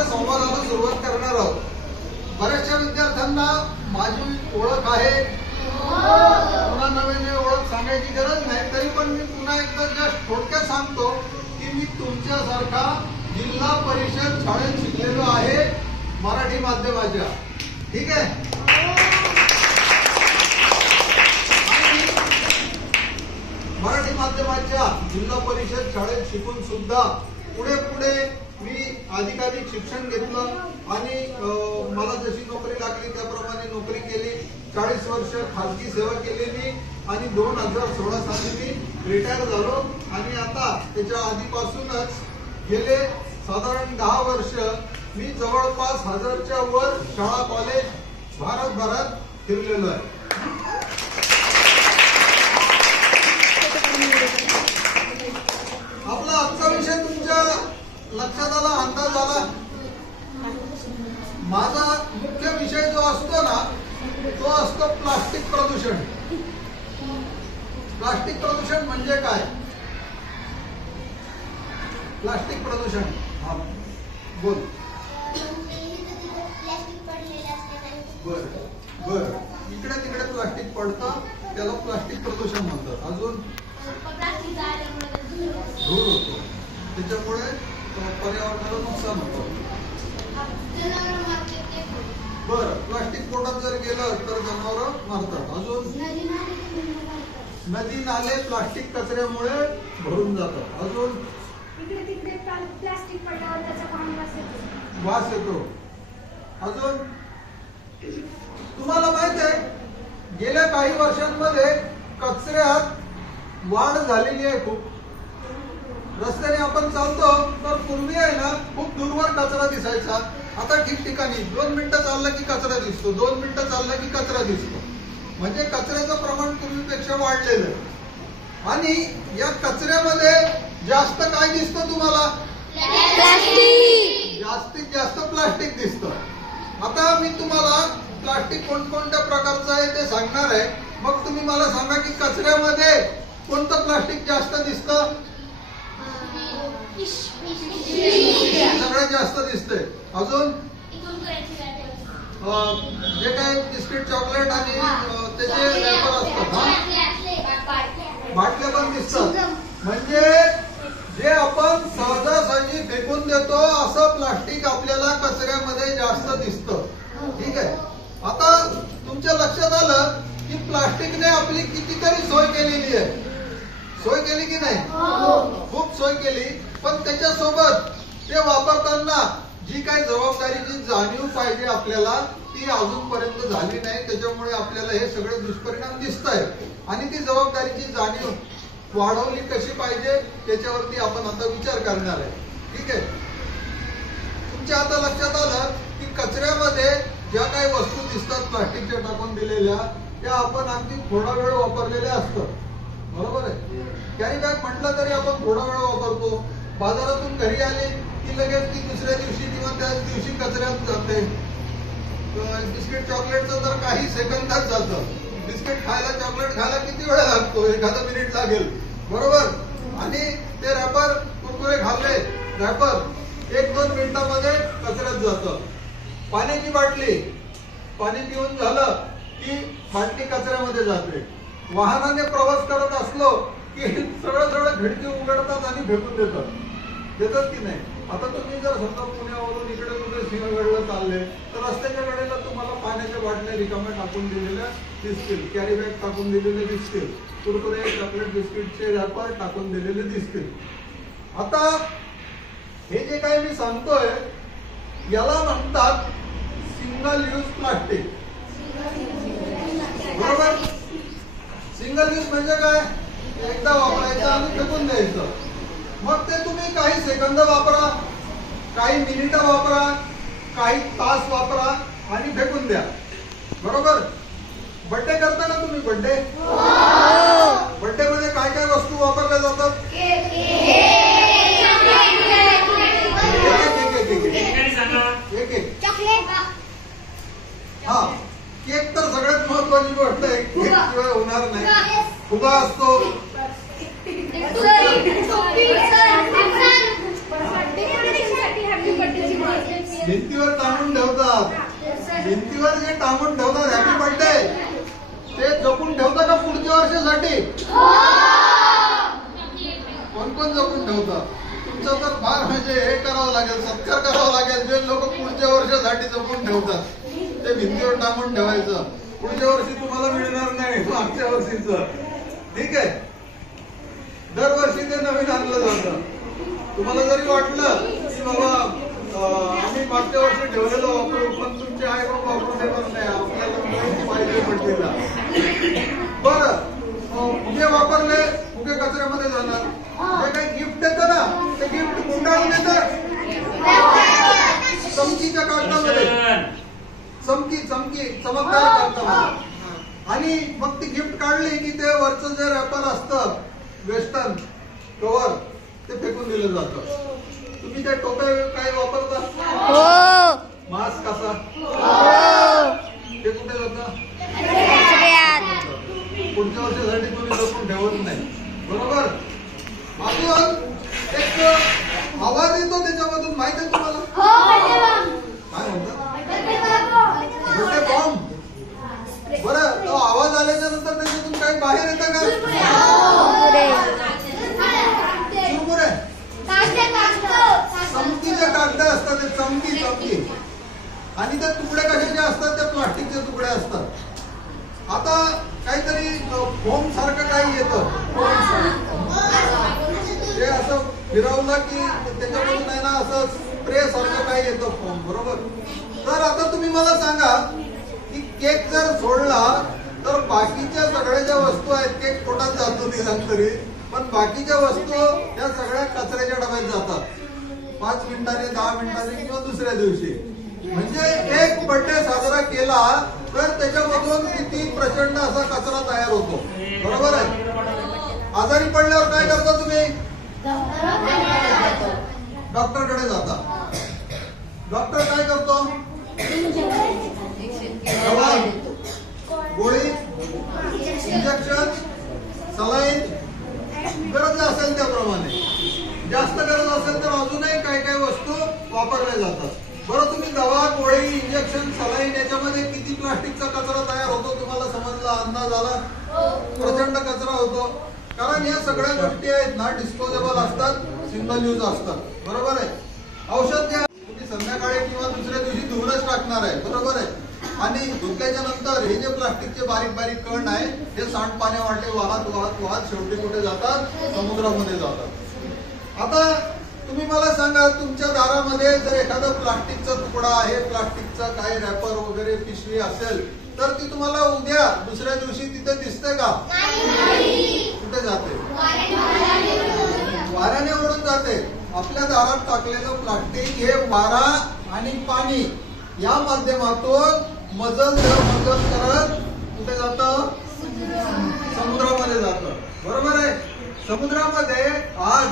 आपल्या संवादाला सुरुवात करणार आहोत. बऱ्याचशा विद्यार्थ्यांना माझी ओळख आहे, पुन्हा नव्याने ओळख सांगायची गरज नाही. तरी पण मी पुन्हा एकदा जस्ट थोडक्यात सांगतो की मी तुमच्यासारखा जिल्हा परिषद शाळेत शिकलेलो आहे मराठी माध्यमाच्या. ठीक आहे. मराठी माध्यमाच्या जिल्हा परिषद शाळेत शिकून सुद्धा पुढे पुढे मी अधिकाधिक शिक्षण घेतलं आणि मला जशी नोकरी लागली त्याप्रमाणे नोकरी केली. 40 वर्ष खाजगी सेवा केली मी आणि 2016 साली मी रिटायर झालो. आणि आता त्याच्या आधीपासूनच गेले साधारण 10 वर्ष मी जवळपास 1000च्या वर शाळा कॉलेज भारतभरात फिरलेलो आहे. आपला आजचा विषय तुमच्या लक्षात आला, अंदाज आला. माझा मुख्य विषय जो असतो ना तो असतो प्लास्टिक प्रदूषण. प्लास्टिक प्रदूषण म्हणजे काय? प्लास्टिक प्रदूषण हा बोल. बर बर इकडे तिकडे प्लास्टिक पडतं त्याला प्लास्टिक प्रदूषण म्हणतात. अजून धूर होतो त्याच्यामुळे पर्यावरणाला नुकसान होतं. बरं प्लास्टिक पोटात जर गेलं तर जनावरं मरतात. अजून नदी नाले प्लास्टिक कचऱ्यामुळे भरून जातात. अजून प्लास्टिक पडल्यावर त्याचा वास येतो. अजून तुम्हाला माहित आहे गेल्या काही वर्षांमध्ये कचऱ्यात वाढ झालेली आहे खूप. रस्त्याने आपण चालतो तर पूर्वी आहे ना खूप दूरवर कचरा दिसायचा. आता ठिकठिकाणी 2 मिनिटं चाललं की कचरा दिसतो, 2 मिनिटं चाललं की कचरा दिसतो. म्हणजे कचऱ्याचं प्रमाण पूर्वीपेक्षा वाढलेलं आहे. आणि या कचऱ्यामध्ये जास्त काय दिसतं तुम्हाला? जास्तीत जास्त प्लास्टिक दिसतं. आता मी तुम्हाला प्लास्टिक कोणकोणत्या प्रकारचं आहे ते सांगणार आहे. मग तुम्ही मला सांगा की कचऱ्यामध्ये कोणतं प्लास्टिक जास्त दिसतं? सगळ्यात जास्त दिसतंय. अजून जे काही बिस्किट चॉकलेट आणि त्याचे रॅपर असतात बाटल्या पण दिसतात. म्हणजे जे आपण सहजासहजी फेकून देतो असं प्लास्टिक आपल्याला कचऱ्यामध्ये जास्त दिसतं. ठीक आहे. आता तुमच्या लक्षात आलं की प्लास्टिकने आपली कितीतरी सोय केलेली आहे. सोय केली की नाही? खूप सोय केली. पण त्याच्यासोबत ते वापरताना जी काही जबाबदारीची जाणीव पाहिजे आपल्याला ती अजूनपर्यंत झाली नाही. त्याच्यामुळे आपल्याला हे सगळे दुष्परिणाम दिसत आहेत. आणि ती जबाबदारीची जाणीव वाढवली कशी पाहिजे त्याच्यावरती आपण आता विचार करणार आहे. ठीक आहे. तुमच्या आता लक्षात आलं की कचऱ्यामध्ये ज्या काही वस्तू दिसतात प्लास्टिकच्या टाकून दिलेल्या त्या आपण अगदी थोडा वेळ वापरलेल्या असतात. बरोबर आहे. कॅरी बॅग म्हटलं तरी आपण थोडा वेळ वापरतो. बाजारातून घरी आली की लगेच ती दुसऱ्या दिवशी किंवा त्याच दिवशी कचऱ्यात जाते. बिस्किट चॉकलेटचं तर काही सेकंदात जातं. बिस्किट खायला चॉकलेट खायला किती वेळ लागतो? एखादा मिनिट लागेल. बरोबर. आणि ते रॅपर कुरकुरे खाल्ले रॅपर 1-2 मिनिटांमध्ये कचऱ्यात जातं. पाण्याची बाटली पाणी पिऊन झालं की बाटली कचऱ्यामध्ये जाते. वाहनाने प्रवास करत असलो की सरळ खिडकी उघडतात आणि फेकून देतात की नाही? आता तुम्ही जर समजा पुण्यावरून इकडे कुठे सिंहगडला चालले तर रस्त्याच्या कडेला तुम्हाला पाण्याच्या बाटल्या रिकाम्या टाकून दिलेल्या दिसतील, कॅरी बॅग टाकून दिलेले दिसतील, कुरकुरे चॉकलेट बिस्किटचे रॅपर टाकून दिलेले दिसतील. आता हे जे काही मी सांगतोय याला म्हणतात सिंगल यूज प्लास्टिक. बरोबर. सिंगल यूज म्हणजे काय? एकदा वापरायचं आणि फेकून द्यायचं. मग ते तुम्ही काही सेकंद वापरा, काही मिनिटं वापरा, काही तास वापरा आणि फेकून द्या. बरोबर. बर्थडे करता ना तुम्ही? बर्थडे मध्ये काय काय वस्तू वापरल्या जातात? हा केक तर सगळ्यात महत्वाची गोष्ट आहे. केक शिवाय होणार नाही. फुगा असतो. भिंतीवर टांगून ठेवतात. भिंतीवर जे टांगून ठेवतात हॅपी बर्थडे ते जपून ठेवतात का पुढच्या वर्षासाठी? कोण कोण जपून ठेवतात? तुमचं तर फार म्हणजे हे करावं लागेल, सत्कार करावा लागेल. जे लोक पुढच्या वर्षासाठी जपून ठेवतात ते भिंतीवर टांगून ठेवायचं. पुढच्या वर्षी तुम्हाला मिळणार नाही मागच्या वर्षीचं. ठीक आहे, दरवर्षी ते नवीन आणलं जातं. तुम्हाला जरी वाटलं की बाबा आम्ही मागच्या वर्षी ठेवलेलं वापरू, पण तुमचे आई बाबा वापरू देणार नाही, आपल्याला पाहिजे पडलेला. बरं, फुगे वापरले, फुगे कचऱ्यामध्ये जाणार. जे काही गिफ्ट देतं ना ते गिफ्ट गुंडाळून देतात चमकीच्या कागदामध्ये, चमकी चमकदार कागदामध्ये. आणि मग ती गिफ्ट काढली की ते वरचं जे रॅपर असतं वेस्टर्न कव्हर ते फेकून दिलं जातं. तुम्ही ते टोपे काही वापरता? मास्क कसा ते कुठे जातं? पुढच्या वर्षासाठी तुम्ही जपून ठेवत नाही, बरोबर? अजून एक आवाज येतो त्याच्यामधून, माहित आहे तुम्हाला काय म्हणतात? Birthday bomb. बरं, तो आवाज आल्याच्या नंतर त्याच्यातून काही बाहेर येतं का? चुरमुरे, चमकीचे कागद असतात ते, चमकी. आणि ते तुकडे कशाचे असतात? ते प्लास्टिकचे तुकडे असतात. आता काहीतरी फोम सारखं काही येतं, ते असं फिरवलं की त्याच्यामधून आहे ना असं स्प्रे सारखं काही येतं फोम, बरोबर? तर आता तुम्ही मला सांगा की केक जर सोडला तर बाकीच्या सगळ्या ज्या वस्तू आहेत, केक पोटात जातो निदान तरी, पण बाकीच्या वस्तू त्या सगळ्या कचऱ्याच्या डब्यात जातात 5 मिनिटांनी, 10 मिनिटांनी किंवा दुसऱ्या दिवशी. म्हणजे एक बर्थडे साजरा केला तर त्याच्यामधून किती प्रचंड असा कचरा तयार होतो, बरोबर आहे? आजारी पडल्यावर काय करता तुम्ही? डॉक्टरकडे जाता. डॉक्टर काय करतो? दवा, गोळी, इंजेक्शन, सलाईन, गरज असेल त्याप्रमाणे. जास्त गरज असेल तर अजूनही काही काही वस्तू वापरल्या जातात. बरं, तुम्ही दवा, गोळी, इंजेक्शन, सलाईन याच्यामध्ये किती प्लास्टिकचा कचरा तयार होतो तुम्हाला समजला, अंदाज आला? प्रचंड कचरा होतो. कारण या सगळ्या गोष्टी आहेत ना डिस्पोजेबल असतात, सिंगल यूज असतात, बरोबर आहे? औषध घ्या, तुम्ही संध्याकाळी किंवा दुसऱ्या दिवशी धुवूनच टाकणार आहे, बरोबर आहे? आणि धुतल्याच्या नंतर हे जे प्लास्टिकचे बारीक बारीक कण आहे हे सांडपाण्या वाटे वाहत शेवटी कुठे जातात? समुद्रामध्ये जातात. आता तुम्ही मला सांगा, तुमच्या दारामध्ये जर एखादा प्लास्टिकचा तुकडा आहे, प्लास्टिकचा काही रॅपर वगैरे पिशवी असेल तर ती तुम्हाला उद्या दुसऱ्या दिवशी तिथे दिसते का? कुठे जाते? वाऱ्याने उडून जाते. आपल्या दारात टाकलेलं प्लास्टिक हे वारा आणि पाणी या माध्यमातून मजल करत कुठे जातं? समुद्रामध्ये जातं, बरोबर आहे? समुद्रामध्ये आज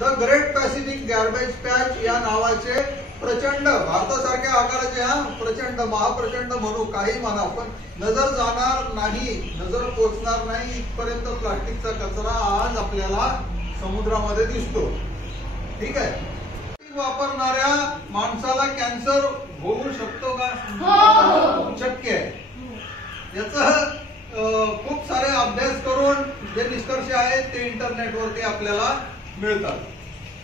the great Pacific garbage patch या नावाचे प्रचंड, भारतासारख्या आकाराचे, प्रचंड, महाप्रचंड म्हणू, काही म्हणा, पण नजर जाणार नाही, नजर पोचणार नाही इथपर्यंत प्लास्टिकचा कचरा आज आपल्याला समुद्रामध्ये दिसतो. ठीक आहे? वापरणाऱ्या माणसाला कॅन्सर होऊ शकतो का? शक्य आहे. याच खूप सारे अभ्यास करून जे निष्कर्ष आहेत ते इंटरनेटवरती आपल्याला मिळतात.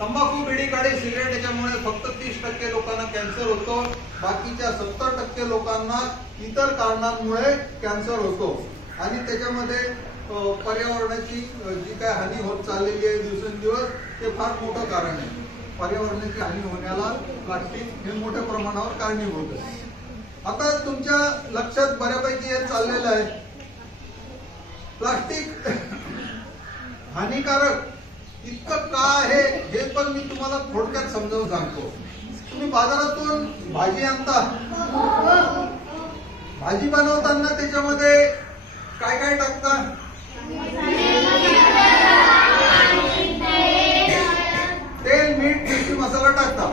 तंबाखू, बिडी, काडी, सिगरेट याच्यामुळे फक्त 30% लोकांना कॅन्सर होतो. बाकीच्या 70% लोकांना इतर कारणांमुळे कॅन्सर होतो. आणि त्याच्यामध्ये पर्यावरणाची जी काय हानी होत चाललेली आहे दिवसेंदिवस ते फार मोठं कारण आहे. पर्यावरणाची हानी होण्याला प्लास्टिक हे मोठ्या प्रमाणावर कारणीभूत आहे. आता तुमच्या लक्षात बऱ्यापैकी हे चाललेलं आहे, प्लास्टिक हानिकारक इतकं का आहे हे पण मी तुम्हाला थोडक्यात समजावून सांगतो. तुम्ही बाजारातून भाजी आणता, भाजी बनवताना त्याच्यामध्ये काय काय टाकता? तेल, मीठ, मिरची, मसाला टाकता.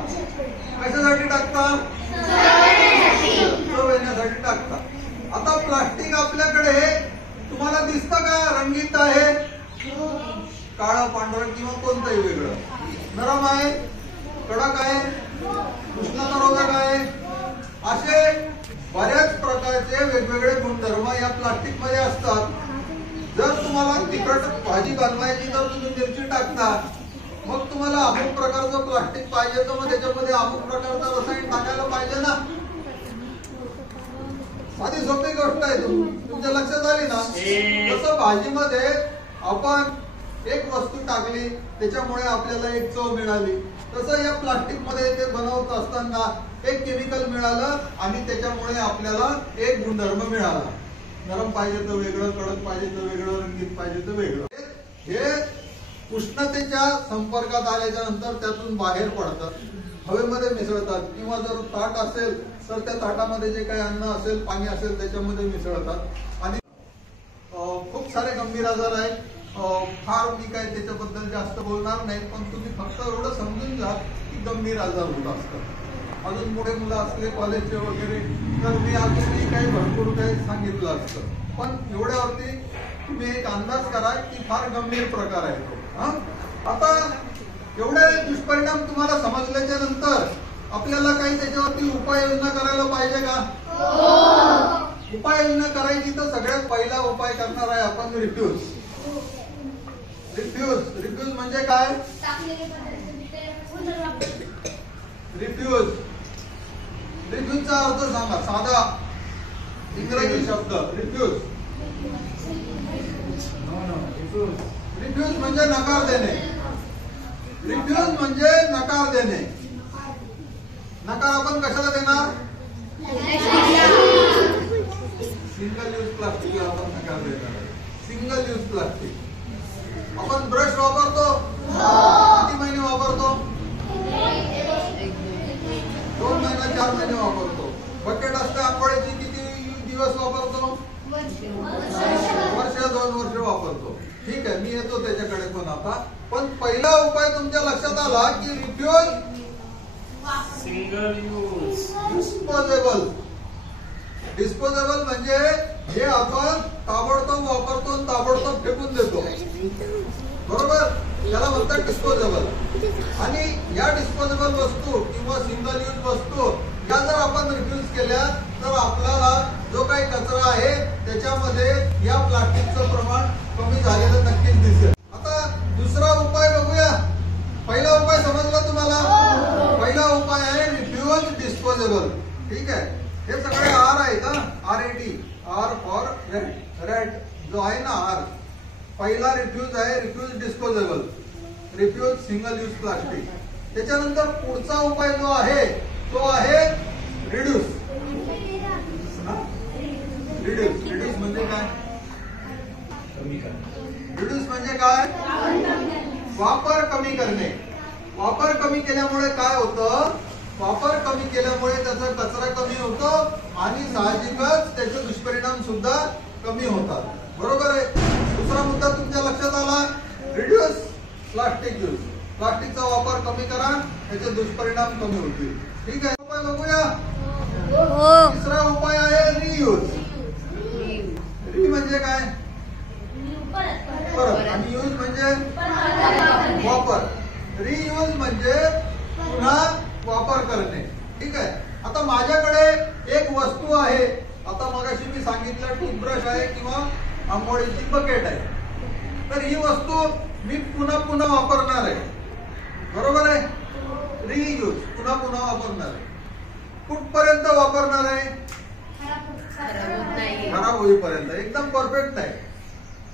कशासाठी टाकता? चव येण्यासाठी टाकता. आता प्लास्टिक आपल्याकडे तुम्हाला दिसतं का रंगीत आहे? काळं, पांढरं किंवा कोणतंही वेगळं? नरम आहे, कडक आहे, उष्णतारोधक आहे. असे बऱ्याच प्रकारचे वेगवेगळे गुणधर्म या प्लास्टिक मध्ये असतात. जर तुम्हाला तिखट भाजी बनवायची तर तुम्ही मिरची टाकता, मग तुम्हाला अमुक प्रकारचं प्लास्टिक पाहिजे तर मग त्याच्यामध्ये अमुक प्रकारचं रसायन टाकायला पाहिजे ना. साधी सोपी गोष्ट आहे. तुमच्या लक्षात आली ना. जसं भाजीमध्ये आपण एक वस्तू टाकली त्याच्यामुळे आपल्याला एक चव मिळाली, तसं या प्लास्टिक मध्ये ते बनवत असताना एक केमिकल मिळालं आणि त्याच्यामुळे आपल्याला एक गुणधर्म मिळाला. नरम पाहिजे तर वेगळं, कडक पाहिजे तर वेगळं, रंगीत पाहिजे तर वेगळं. हे उष्णतेच्या संपर्कात आल्याच्या नंतर त्यातून बाहेर पडतात, हवेमध्ये मिसळतात, किंवा जर ताट असेल तर त्या ताटामध्ये जे काही अन्न असेल, पाणी असेल त्याच्यामध्ये मिसळतात. आणि खूप सारे गंभीर आजार आहेत. फार मी काय त्याच्याबद्दल जास्त बोलणार नाही, पण तुम्ही फक्त एवढं समजून घ्या की गंभीर आजार होत असतात. अजून मोठे मुलं असले कॉलेजचे वगैरे तर मी अजूनही काही भरपूर काही सांगितलं असतं, पण एवढ्यावरती तुम्ही एक अंदाज करा की फार गंभीर प्रकार आहे तो. आता एवढे दुष्परिणाम तुम्हाला समजल्याच्या नंतर आपल्याला काही त्याच्यावरती उपाययोजना करायला पाहिजे का? उपाययोजना करायची तर सगळ्यात पहिला उपाय करणार आहे आपण रिफ्यूज. रिफ्यूज म्हणजे काय? रिफ्यूजचा अर्थ सांगा, साधा इंग्रजी शब्द रिफ्यूज. रिफ्यूज म्हणजे नकार देणे. रिफ्यूज म्हणजे नकार देणे. नकार आपण कशाला देणार? सिंगल यूज प्लास्टिकला आपण नकार देणार. Single use plastic. आपण ब्रश वापरतो, किती महिने वापरतो? 2 महिने 4 महिने वापरतो. बकेट असते आंघोळीची, किती दिवस वापरतो? वर्ष 2 वर्ष वापरतो. ठीक आहे, मी येतो त्याच्याकडे पण आता. पण पहिला उपाय तुमच्या लक्षात आला की refuse, single use, disposable. Disposable म्हणजे जे आपण ताबडतोब वापरतो आणि ताबडतोब फेकून देतो, बरोबर, त्याला म्हणतात डिस्पोजेबल. आणि या डिस्पोजेबल वस्तू किंवा सिंगल यूज वस्तू या जर आपण रिफ्यूज केल्या तर आपल्याला जो काही कचरा आहे त्याच्यामध्ये या प्लास्टिकचं प्रमाण कमी झालेलं नक्कीच दिसेल. आता दुसरा उपाय बघूया. पहिला उपाय समजला तुम्हाला? पहिला उपाय आहे रिफ्यूज, डिस्पोजेबल. ठीक आहे, हे सगळे आर आहेत ना, RAT, आर फॉर रॅट जो आहे ना, आर. पहिला रिफ्यूज आहे, refuse disposable, refuse single use plastic. त्याच्यानंतर पुढचा उपाय जो आहे तो आहे रिड्यूस. रिड्यूस म्हणजे काय? रिड्यूस म्हणजे काय? वापर कमी करणे. वापर कमी केल्यामुळे काय होतं? वापर कमी केल्यामुळे त्याचा कचरा कमी होतो आणि साहजिकच त्याचे दुष्परिणाम सुद्धा कमी होतात. बरोबर आहे. दुसरा मुद्दा तुमच्या लक्षात आला, रिड्यूस प्लास्टिक यूज. प्लास्टिकचा वापर कमी करा, त्याचे दुष्परिणाम कमी होतील. ठीक आहे, उपाय बघूया. तिसरा उपाय आहे रियूज. री म्हणजे काय? परत. आणि यूज म्हणजे वापर. रियूज म्हणजे पुन्हा वापर करणे. ठीक आहे. आता माझ्याकडे एक वस्तू आहे. आता मगाशी मी सांगितलं टूथब्रश आहे किंवा आंघोळीची बकेट आहे. तर ही वस्तू मी पुन्हा पुन्हा वापरणार आहे, बरोबर आहे. रियूज, पुन्हा पुन्हा वापरणार आहे. कुठपर्यंत वापरणार आहे? खराब होईपर्यंत. एकदम परफेक्ट आहे.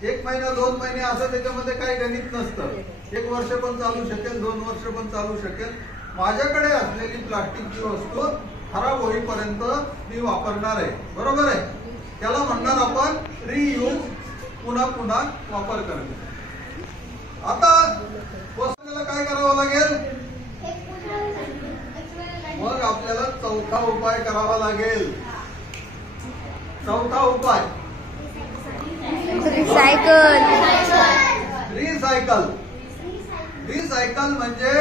1 महिना 2 महिने असं त्याच्यामध्ये काही गणित नसतं. 1 वर्ष पण चालू शकेल, 2 वर्ष पण चालू शकेल. माझ्याकडे असलेली प्लास्टिकची वस्तू खराब होईपर्यंत मी वापरणार आहे, बरोबर आहे. त्याला म्हणणार आपण रियूज, पुन्हा पुन्हा वापर करणे. आता वस्तूला काय करावं लागेल? मग आपल्याला चौथा उपाय करावा लागेल. चौथा उपाय रिसायकल. रिसायकल. रिसायकल म्हणजे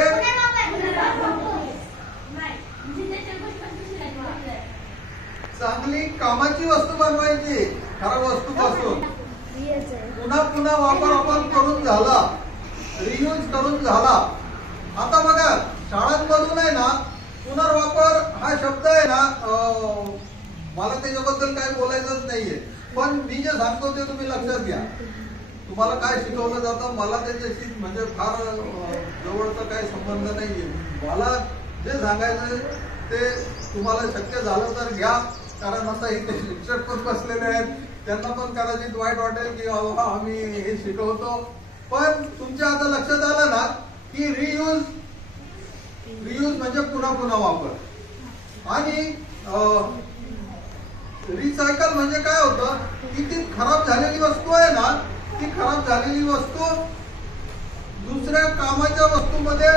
चांगली कामाची वस्तू बनवायची खराब वस्तूपासून. पुन्हा पुन्हा वापर आपण करून झाला, रियूज करून झाला. आता बघा, शाळांमधून आहे ना पुनर्वापर हा शब्द आहे ना, मला त्याच्याबद्दल काही बोलायचंच नाहीये, पण मी जे सांगतो ते तुम्ही लक्षात घ्या. तुम्हाला काय शिकवलं जातं मला त्याच्याशी म्हणजे फार जवळचा काही संबंध नाहीये. मला जे सांगायचं ते तुम्हाला शक्य झालं तर घ्या, कारण आता इथे शिक्षक पण बसलेले आहेत, त्यांना पण कदाचित वाईट वाटेल की आम्ही हे शिकवतो. पण तुमच्या आता लक्षात आलं ना की रियूज म्हणजे पुन्हा पुन्हा वापर आणि रिसायकल म्हणजे काय होतं की ती खराब झालेली वस्तू आहे ना, ती खराब झालेली वस्तू दुसऱ्या कामाच्या वस्तूमध्ये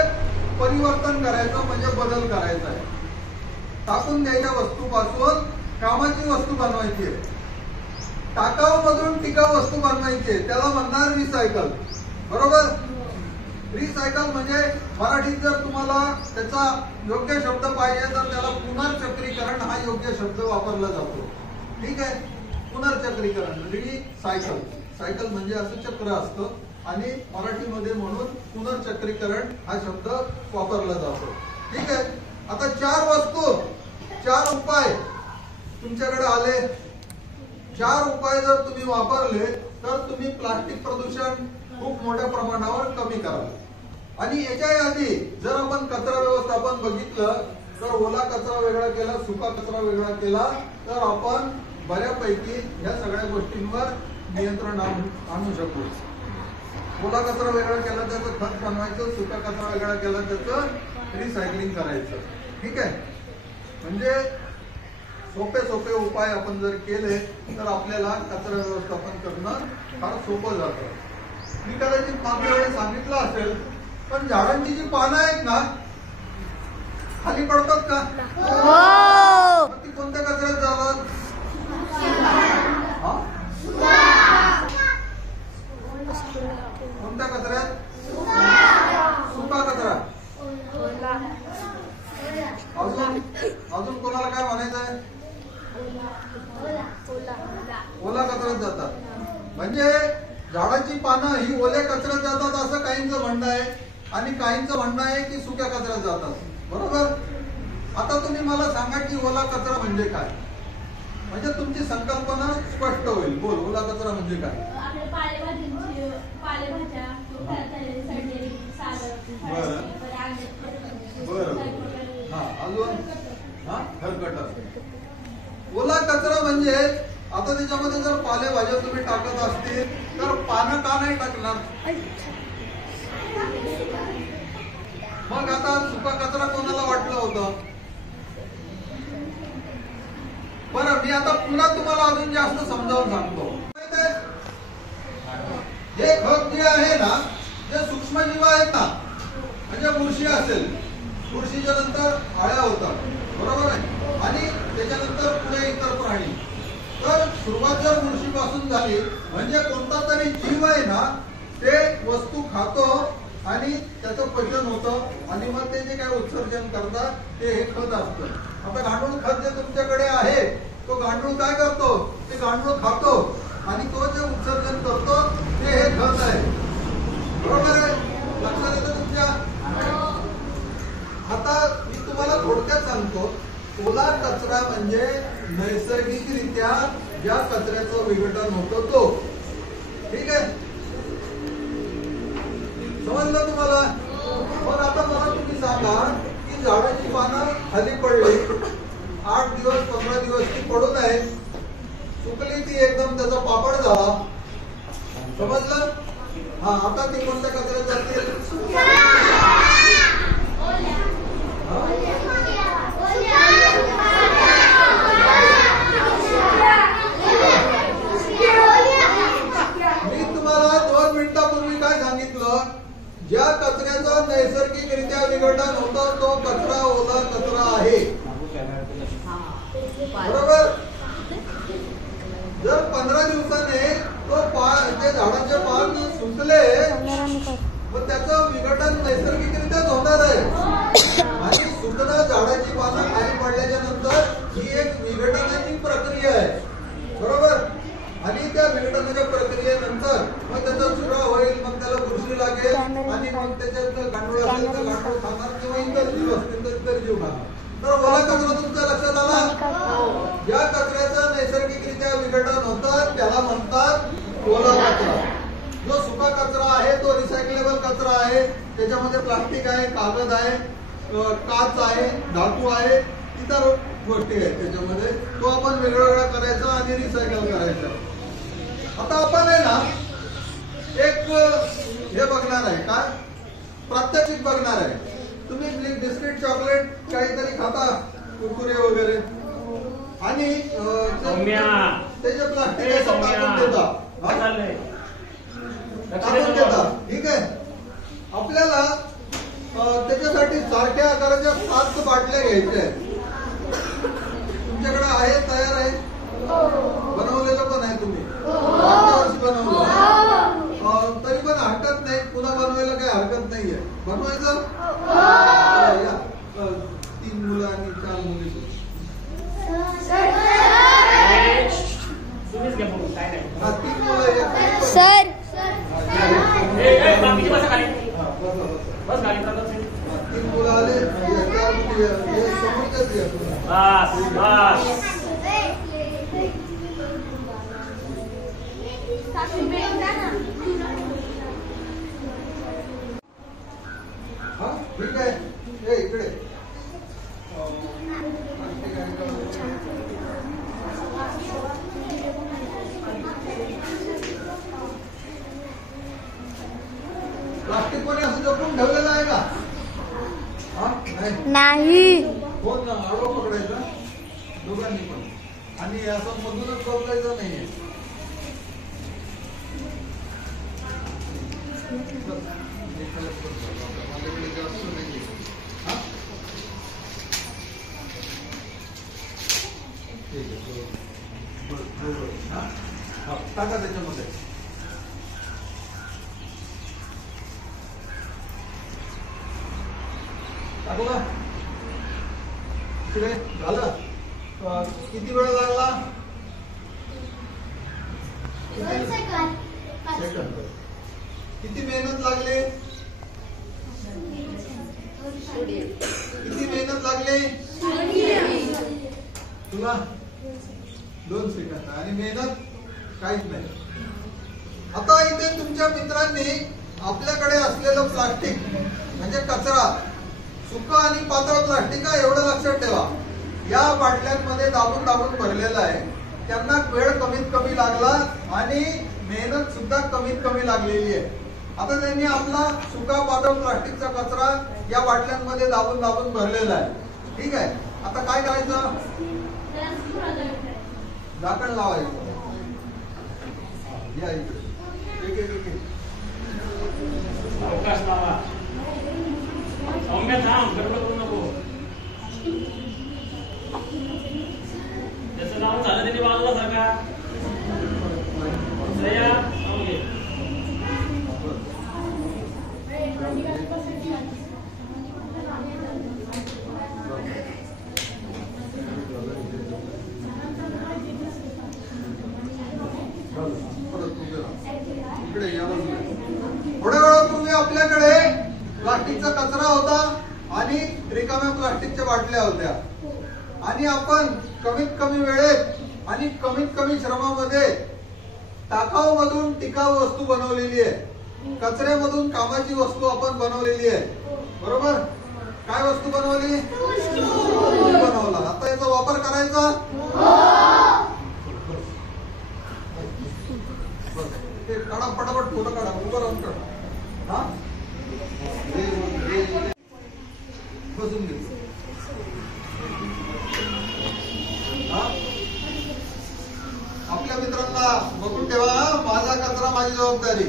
परिवर्तन करायचं म्हणजे बदल करायचा आहे. टाकून द्यायच्या वस्तूपासून कामाची वस्तू बनवायची आहे, टाकाऊ मधून टिकाऊ वस्तू बनवायची आहे, त्याला म्हणणार रिसायकल. बरोबर. रिसायकल म्हणजे मराठीत जर तुम्हाला त्याचा योग्य शब्द पाहिजे तर त्याला पुनर्चक्रीकरण हा योग्य शब्द वापरला जातो. ठीक आहे. पुनर्चक्रीकरण रिसायकल, सायकल म्हणजे असं चक्र असतं आणि मराठीमध्ये म्हणून पुनर्चक्रीकरण हा शब्द वापरला जातो. ठीक आहे. आता 4 वस्तू 4 उपाय तुमच्याकडे आले. 4 उपाय जर तुम्ही वापरले तर तुम्ही प्लास्टिक प्रदूषण खूप मोठ्या प्रमाणावर कमी कराल. आणि याच्या आधी जर आपण कचरा व्यवस्थापन बघितलं तर ओला कचरा वेगळा केला, सुका कचरा वेगळा केला तर आपण बऱ्यापैकी या सगळ्या गोष्टींवर नियंत्रण आणू शकतो. ओला कचरा वेगळा केला त्याचं खत बनवायचं, सुका कचरा वेगळा केला त्याचं रिसायकलिंग करायचं. ठीक आहे. म्हणजे सोपे उपाय आपण जर केले तर आपल्याला कचरा व्यवस्थापन करणं फार सोपं जातं. मी कदाचित मागच्या वेळेस सांगितलं असेल, पण झाडांची जी पानं आहेत ना खाली पडतात का? ती कोणत्या कचऱ्यात जातात? कोणत्या कचऱ्यात? सुका कचरा. अजून कोणाला काय म्हणायचं आहे? ओला कचऱ्यात जातात. म्हणजे झाडाची पानं ही ओल्या कचऱ्यात जातात असं काहींचं म्हणणं आहे आणि काहींचं म्हणणं आहे की सुक्या कचऱ्यात जातात. बरोबर. आता तुम्ही मला सांगा की ओला कचरा म्हणजे काय, म्हणजे तुमची संकल्पना स्पष्ट होईल. बोल, ओला कचरा म्हणजे काय? बरं. हा, अजून खरकट. ओला कचरा म्हणजे आता त्याच्यामध्ये जर पालेभाज्या तुम्ही टाकत असतील तर पानं का नाही टाकणार? मग आता सुका कचरा कोणाला वाटलं होतं? बरं, मी आता पुन्हा तुम्हाला अजून जास्त समजावून सांगतो. हे खत जे आहे ना, जे सूक्ष्मजीव आहेत ना, म्हणजे बुरशी असेल, बुरशीच्या नंतर आळ्या होतात. बरोबर आहे. आणि त्याच्यानंतर पुढे इतर प्राणी. तर सुरुवात जर बुरशीपासून झाली म्हणजे कोणता तरी जीव आहे ना ते वस्तू खातो आणि त्याचं पचन होतं आणि मग ते जे काय उत्सर्जन करतात ते हे खत असतं. आता गांडूळ खत जे तुमच्याकडे आहे तो गांडूळ काय करतो? ते गांडूळ खातो आणि तो जे उत्सर्जन करतो ते हे खत आहे. बरोबर आहे. लक्षात येतं तुमच्या? आता मी तुम्हाला थोडक्यात सांगतो. ओला कचरा म्हणजे नैसर्गिकरित्या ज्या कचऱ्याचं विघटन होतं तो. ठीक आहे. समजलं तुम्हाला? मग आता मला तुम्ही सांगा की झाडाची पानं खाली पडली, 8 दिवस 15 दिवस ती पडून आहे, सुकली, ती एकदम त्याचा पापड झाला. समजलं? हा. आता ती कोणत्या कचऱ्यात जातील? मी तुम्हाला 2 मिनिटापूर्वी काय सांगितलं? ज्या कचऱ्याचं नैसर्गिकरित्या विघटन होतं तो कचरा ओला कचरा आहे. बरोबर. जर 15 दिवसाने तो जे झाडाचे पान सुकले मग त्याचं विघटन नैसर्गिकरित्याच होणार आहे. आणि सुकणं, झाडाची पानं खाली पडल्याच्या नंतर ही एक विघटनाची प्रक्रिया आहे. बरोबर. आणि त्या विघटनाच्या प्रक्रियेनंतर मग त्याचा चुरा होईल, मग त्याला बुरशी लागेल आणि मग त्याच्यात गांडूळ असेल तर गांडूळ खाणार किंवा इतर जीव असतील तर शेतकरी जीवनात. तर ओला कचरा तुमच्या लक्षात आला? या कचऱ्याचं नैसर्गिकरित्या विघटन होतं त्याला म्हणतात ओला कचरा. जो सुका कचरा आहे तो रिसायकलेबल कचरा आहे. त्याच्यामध्ये प्लास्टिक आहे, कागद आहे, काच आहे, धातू आहे, इतर गोष्टी आहेत त्याच्यामध्ये. तो आपण वेगवेगळा करायचा आणि रिसायकल करायचा. आता आपण आहे ना एक हे बघणार आहे, काय प्रात्यक्षिक बघणार आहे. तुम्ही बिस्किट चॉकलेट काहीतरी खाता, कुरकुरे वगैरे, आणि ते जे प्लास्टिक आहे ते टाकून देतात. ठीक आहे. आपल्याला त्याच्यासाठी सारख्या आकाराच्या 5 बाटल्या घ्यायच्या आहेत. तुमच्याकडे आहे, तयार आहे, बनवलेलं पण आहे तुम्ही बनवलं, तरी पण हरकत नाही. पुन्हा बनवायला काही हरकत नाहीये. बनवायचं. 3 मुलं आणि 4 मुली. हा 3 मुलं सर तीन मुलं आले, 4 मुली हा ठीक आहे. हे इकडे प्लास्टिक कोणी असं जपून ठेवलेलं आहे का? नाही. हो ना, आडो पकडायचा दोघांनी पण, आणि असं मधूनच बदलायचं नाहीये. टाका त्याच्यामध्ये. टाकू का? इकडे झालं. किती वेळ लागला? सेकंद. किती मेहनत लागली? किती मेहनत लागली तुला? 2 सेकंद. आणि मेहनत काहीच नाही. आता इथे तुमच्या मित्रांनी आपल्याकडे असलेलं प्लास्टिक म्हणजे कचरा, सुका आणि पातळ प्लास्टिक आहे एवढं लक्षात ठेवा. या बाटल्यांमध्ये दाबून दाबून भरलेलं आहे. त्यांना वेळ कमीत कमी लागला आणि मेहनत सुद्धा कमीत कमी लागलेली आहे. आता त्यांनी आपला सुका पातळ प्लास्टिकचा कचरा या बाटल्यांमध्ये दाबून दाबून भरलेला आहे. ठीक आहे. आता काय करायचं? झाकण लावायचं. या इकडे. ठीक आहे, ठीक आहे. त्याचं नाव झालं त्यांनी बाजूला सांगा. थोड्या वेळापूर्वी आपल्याकडे प्लास्टिकचा कचरा होता आणि रिकाम्या प्लास्टिकच्या बाटल्या होत्या, आणि आपण कमीत कमी वेळेत आणि कमीत कमी श्रमामध्ये टाकाऊ मधून टिकाऊ वस्तू बनवलेली आहे. कचऱ्यामधून कामाची वस्तू आपण बनवलेली आहे. बरोबर? काय वस्तू बनवली? बनवला. आता याचा वापर करायचा. काढा पटापट फोटो काढा. उभं राहून काढा. हा बसून घे. आपल्या मित्रांना बघून ठेवा. माझा कचरा माझी जबाबदारी.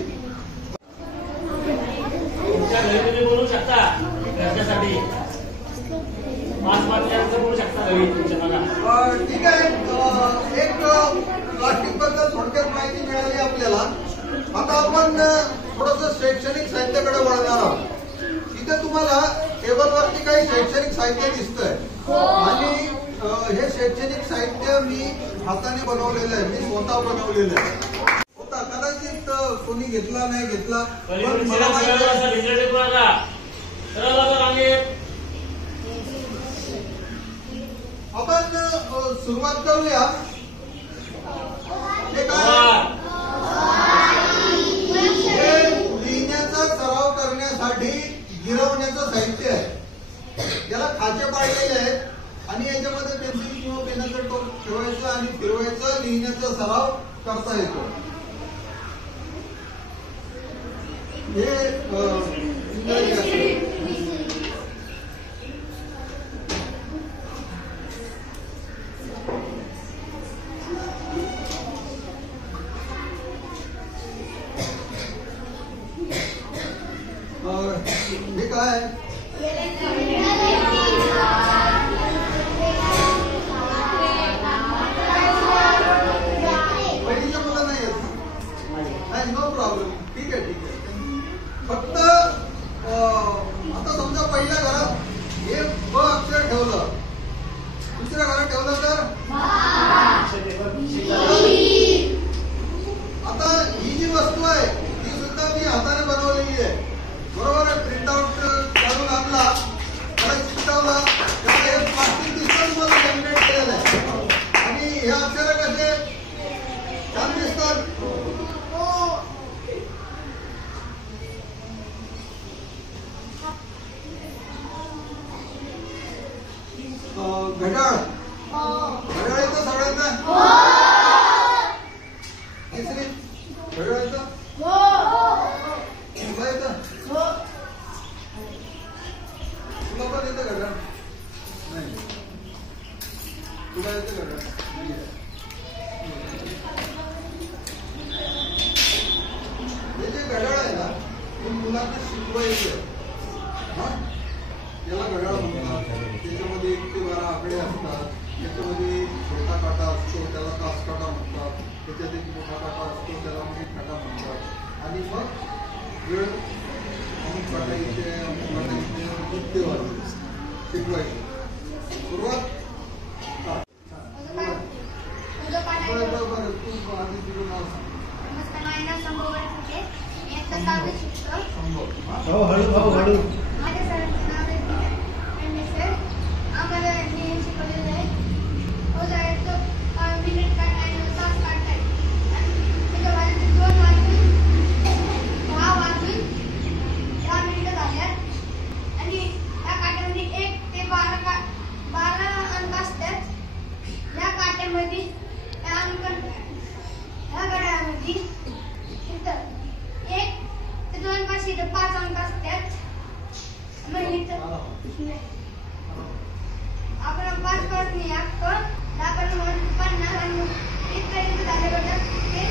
तुमच्या घरी तुम्ही बोलू शकता. घरच्यासाठी 5 बाटल्यांचं बोलू शकता घरी तुमच्या बघा. ठीक आहे. एक प्लास्टिक बद्दल थोडक्यात माहिती मिळाली आपल्याला. आता आपण थोडस शैक्षणिक साहित्याकडे वळणार आहोत. इथे तुम्हाला टेबलवरती काही शैक्षणिक साहित्य दिसतंय, आणि हे शैक्षणिक साहित्य मी हाताने बनवलेलं आहे. मी स्वतः बनवलेलं आहे. होता कदाचित कोणी घेतला नाही घेतला, पण मला माहिती आपण सुरुवात करूया. हे काय हे लिहिण्याचा सराव करण्यासाठी गिरवण्याचं साहित्य आहे. याला खाचे पाडलेले आहेत आणि याच्यामध्ये पेन्सिल किंवा पेनाचं टोक ठेवायचं आणि फिरवायचं. लिहिण्याचा सराव करता येतो. हे हे काय पहिलीच्या मुलं नाही येत. नाही, नो प्रॉब्लेम. ठीक आहे ठीक आहे. फक्त आता समजा पहिल्या घरात हे ब अक्षर ठेवलं, दुसऱ्या घरात ठेवलं तर आता ही जी वस्तू आहे ती सुद्धा मी हाताने बनवलेली आहे. बरोबर आहे. प्रिंट आउट काढून आणला, त्याला चिकटवला, त्याला हे प्लास्टिक दिसतं मला लॅमिनेट केलेलं आहे आणि हे अक्षर कसे छान दिसतात. घड्याळ घड्याळ येतं सगळ्यांना. तिसरी घड्याळ येतं. तुला येतं. तुला पण येतं घड्याळ. नाही तुला येतं घड्याळ. हे जे घड्याळ आहे ना ते मुलांना शिकवायचं. याला घड्याळ म्हणतात. त्याच्यामध्ये 1 ते 12 आकडे असतात. त्याच्यामध्ये छोटा काटा असतो त्याला तास काटा म्हणतात. त्याच्यात एक मोठा काटा असतो त्याला मिनिट काटा म्हणतात. आणि मग वेळ अमुक काटा इथे अमुक काटा इथे नृत्य वाजते शिकवायचं. सुरुवात तू आधी तुझं नाव सांग. हळू माझ्या सरांचं नाव आहे सर. आम्हाला नेहमी शिकवलेलं आहे. मिनिट काढताय, तास काढताय. त्याच्या बाजूचे 2 वाजून 10 वाजून 10 मिनिटं झाल्यात आणि या काट्यामध्ये 1 ते 12 अंक असतात. या काट्यामध्ये या घड्याळामध्ये इथं 1 ते 2 पाशी 5 अंक असतात. आपण 5 पासून लागतो 50 आणि इथपर्यंत झाल्याबद्दल ते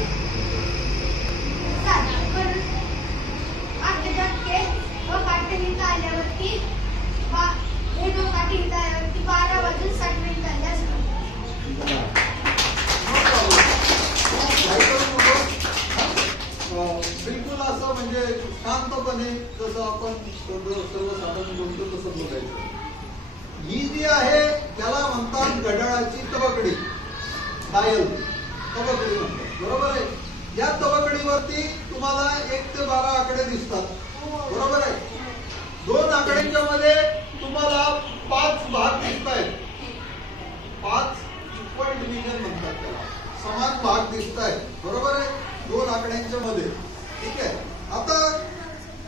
7 पण 8% व काटे इथं आल्यावरती हे 2 काटे इथं आल्यावरती 12 वाजून 60 मिनिट झाले असतात. बिलकुल असं म्हणजे शांतपणे जसं आपण सर्वसाधारण बोलतो तसं बोलायचं. ही जी आहे त्याला म्हणतात घड्याळाची तबकडी. डायल तबकडी म्हणतात. बरोबर आहे. या तबकडीवरती तुम्हाला 1 ते 12 आकडे दिसतात. बरोबर आहे. 2 आकड्यांच्या मध्ये तुम्हाला 5 भाग दिसत आहेत. 5 इक्वल डिव्हिजन म्हणतात त्याला. समान भाग दिसत आहेत. बरोबर आहे. 2 आकड्यांच्या मध्ये. ठीक आहे. आता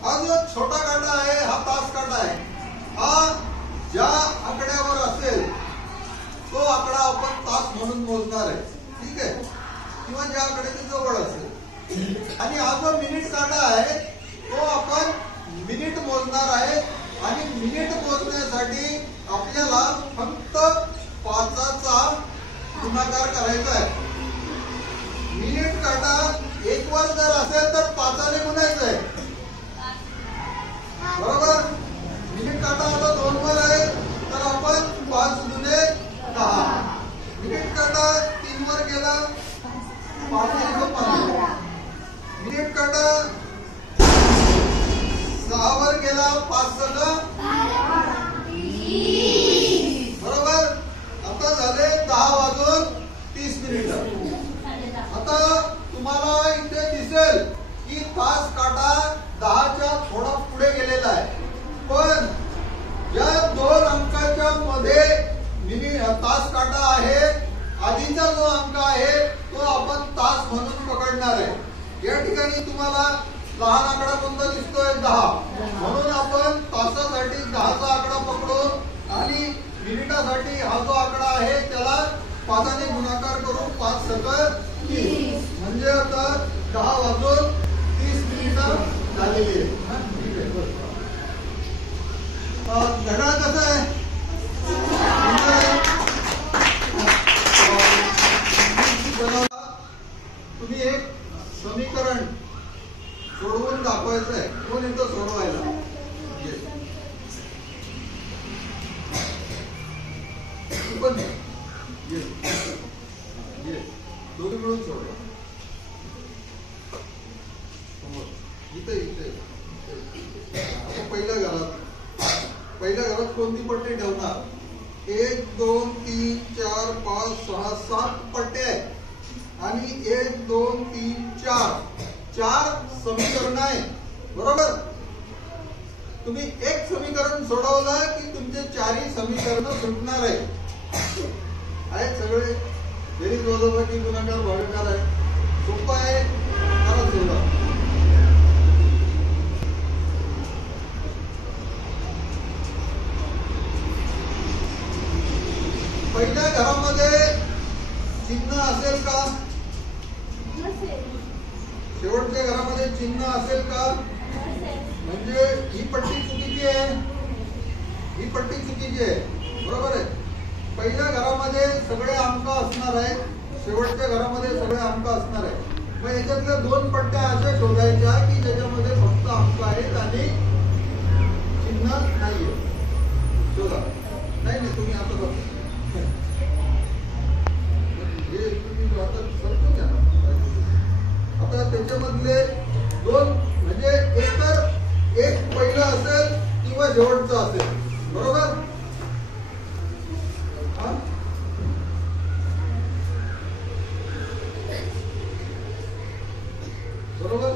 हा जो छोटा काटा आहे हा तास काटा आहे. हा ज्या आकड्यावर असेल तो आकडा आपण तास म्हणून मोजणार आहे. ठीक आहे. किंवा ज्या आकड्याच्या जवळ असेल. आणि हा जो मिनिट काटा आहे तो आपण मिनिट मोजणार आहे. आणि मिनिट मोजण्यासाठी आपल्याला फक्त 5चा गुणाकार करायचा आहे. मिनिट काटा 1 वर जर असेल तर 5ने गुणायचं आहे. बरोबर. मिनिट काटा आता 2 वर आहे तर आपण 5 दुने 10. मिनिट काटा 3 वर गेला 5 × 15. मिनिट काटा 6 वर गेला 5 × बरोबर. आता झाले 10 वाजून 30 मिनिटं. आता तुम्हाला इथे दिसेल की तास तास काटा आहे, आधीचा जो अंक आहे तो आपण तास म्हणून पकडणार आहे। या ठिकाणी तुम्हाला लहान आकडा कोणता दिसतोय? 10, म्हणून आपण तासासाठी 10चा आकडा पकडून आणि मिनिटासाठी हा जो आकडा आहे त्याला 5ने गुणाकार करून 5 सकळ 30, म्हणजे आता 10 वाजून 30 मिनिटं झालेली आहे। ठीक आहे, बरं। घड्याळ कसं आहे? तुम्ही एक समीकरण सोडवून दाखवायचं आहे, कोण येतं सोडवायला? दोघे मिळून सोडवा। इथे इथे पहिल्या घरात कोणती पट्टी ठेवणार? 1 2 3 4 5 6 7 पट्टे आहेत आणि 1 2 3 4 समीकरण आहे, बरोबर? तुम्ही एक समीकरण सोडवलं की तुमचे 4ही समीकरण सुटणार आहेत सगळे। बेरीज वजाबाकी गुणाकार भागाकार आहे, सोपं आहे, करा सोडवा। पहिल्या घरामध्ये चिन्ह असेल का? शेवटच्या घरामध्ये चिन्ह असेल का? म्हणजे ही पट्टी चुकीची आहे, ही पट्टी चुकीची आहे, बरोबर आहे? पहिल्या घरामध्ये सगळे अंक असणार आहेत, शेवटच्या घरामध्ये सगळे अंक असणार आहेत। मग याच्यातल्या 2 पट्ट्या अशा शोधायच्या की ज्याच्यामध्ये फक्त अंक आहेत आणि चिन्ह नाहीये। शोधा। नाही तुम्ही आता बघा, आता त्याच्यामधले 2 म्हणजे एक पहिलं असेल किंवा शेवटचं असेल, बरोबर? बरोबर,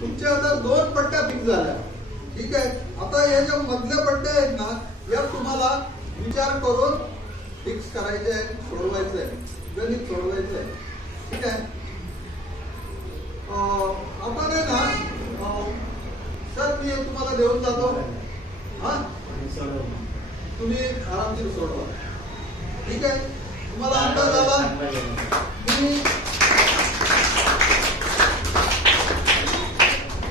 तुमच्या आता 2 पट्ट्या फिक्स झाल्या, ठीक आहे? आता या ज्या मधल्या पट्ट्या आहेत ना, या तुम्हाला विचार करून फिक्स करायचे आहे, सोडवायचं आहे, गणित सोडवायचं आहे, ठीक आहे? आपण आहे ना, सर मी तुम्हाला देऊन जातो, तुम्ही आरामशीर सोडवा, ठीक आहे? तुम्हाला अंदाज आला?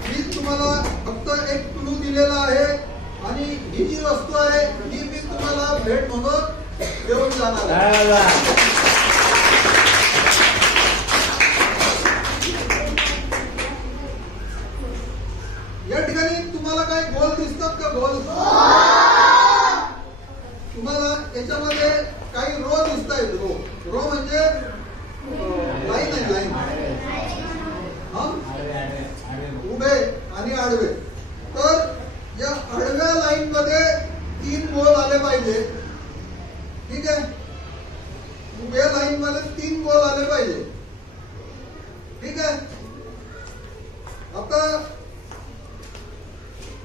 मी तुम्हाला फक्त एक क्लू दिलेला आहे आणि ही जी वस्तू आहे ही मी तुम्हाला भेट म्हणून देऊन जाणार आहे। या ठिकाणी तुम्हाला काही गोल दिसतात का? गोल तुम्हाला याच्यामध्ये काही रो दिसत आहेत, रो म्हणजे लाईन आहे, लाईन, उभे आणि आडवे। तर या आडव्या लाईन मध्ये 3 गोल आले पाहिजे, ठीक आहे? उभ्या लाईन मध्ये 3 गोल आले पाहिजे, ठीक आहे? आता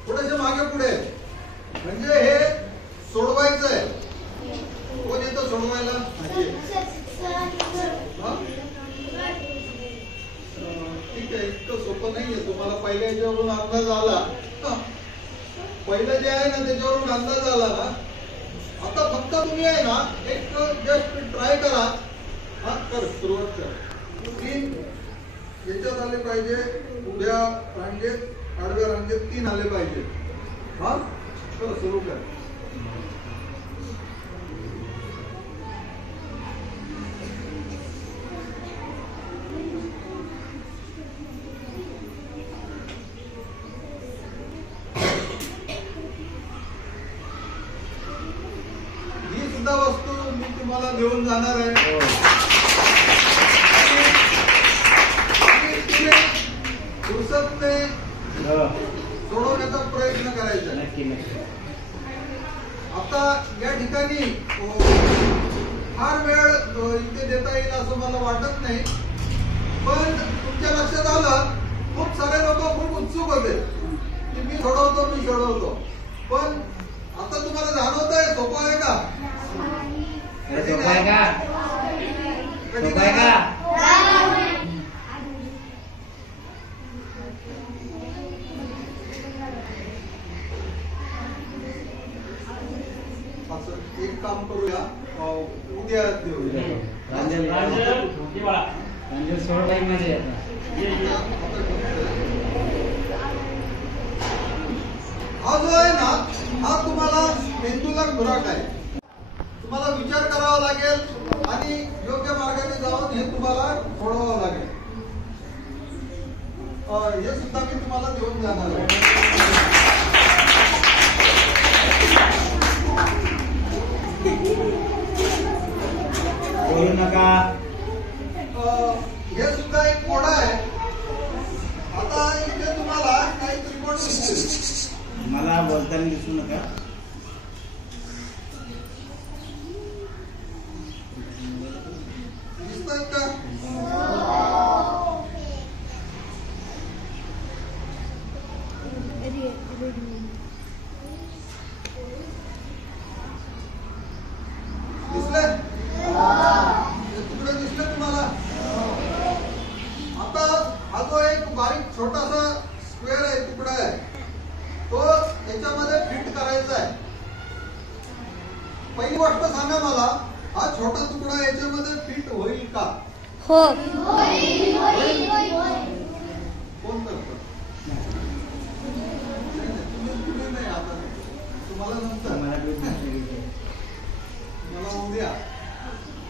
थोडेसे मागे पुढे, म्हणजे हे सोडवायचं आहे। कोण येतं सोडवायला? ठीक आहे, इतकं सोपं नाहीये, तुम्हाला पहिल्या याच्यावरून अंदाज आला, पहिलं जे आहे ना त्याच्यावरून अंदाज आला ना। आता फक्त तुम्ही आहे ना एक जस्ट ट्राय करा, कर सुरुवात कर। 3 याच्यात आले पाहिजे, उभ्या रांगेत, आडव्या रांगेत 3 आले पाहिजे, तर सुरू कर। ही सुद्धा वस्तू मी तुम्हाला देऊन जाणार आहे, फुरसतने सोडवण्याचा प्रयत्न करायचा। आता या ठिकाणी फार वेळ इथे देता येईल असं मला वाटत नाही, पण तुमच्या लक्षात आलं खूप सारे लोक खूप उत्सुक होते की मी सोडवतो, पण आता तुम्हाला जाणवत आहे सोपं आहे का? सोपं आहे का? कठीण सोपं आहे का? असं एक काम करूया, उद्या देऊया. प्रांजल ये बाळा. प्रांजल 16 टाइम मध्ये येतात. ये, ये. हा जो आहे ना, हा तुम्हाला मेंदूला खुराक आहे. तुम्हाला विचार करावा लागेल आणि योग्य मार्गाने जाऊन हे तुम्हाला सोडवावं लागेल. हे सुद्धा मी तुम्हाला देऊन जाणार आहे. बोलू नका. हे सुद्धा एक कोडा आहे. आता इथे तुम्हाला काही त्रिकोण दिसतील. मला बोलताना दिसू नका. दिसतात का? दिसले? हे तुकडे दिसले तुम्हाला? आता हा जो एक बारीक छोटासा स्क्वेअर आहे, तुकडा आहे, तो याच्यामध्ये फिट करायचा आहे. पहिली गोष्ट सांगा मला, हा छोटा तुकडा याच्यामध्ये फिट होईल का? हो. कोण करतं? तुम्ही नाही, आता तुम्हाला नंतर, मला दूध नाही. मला उद्या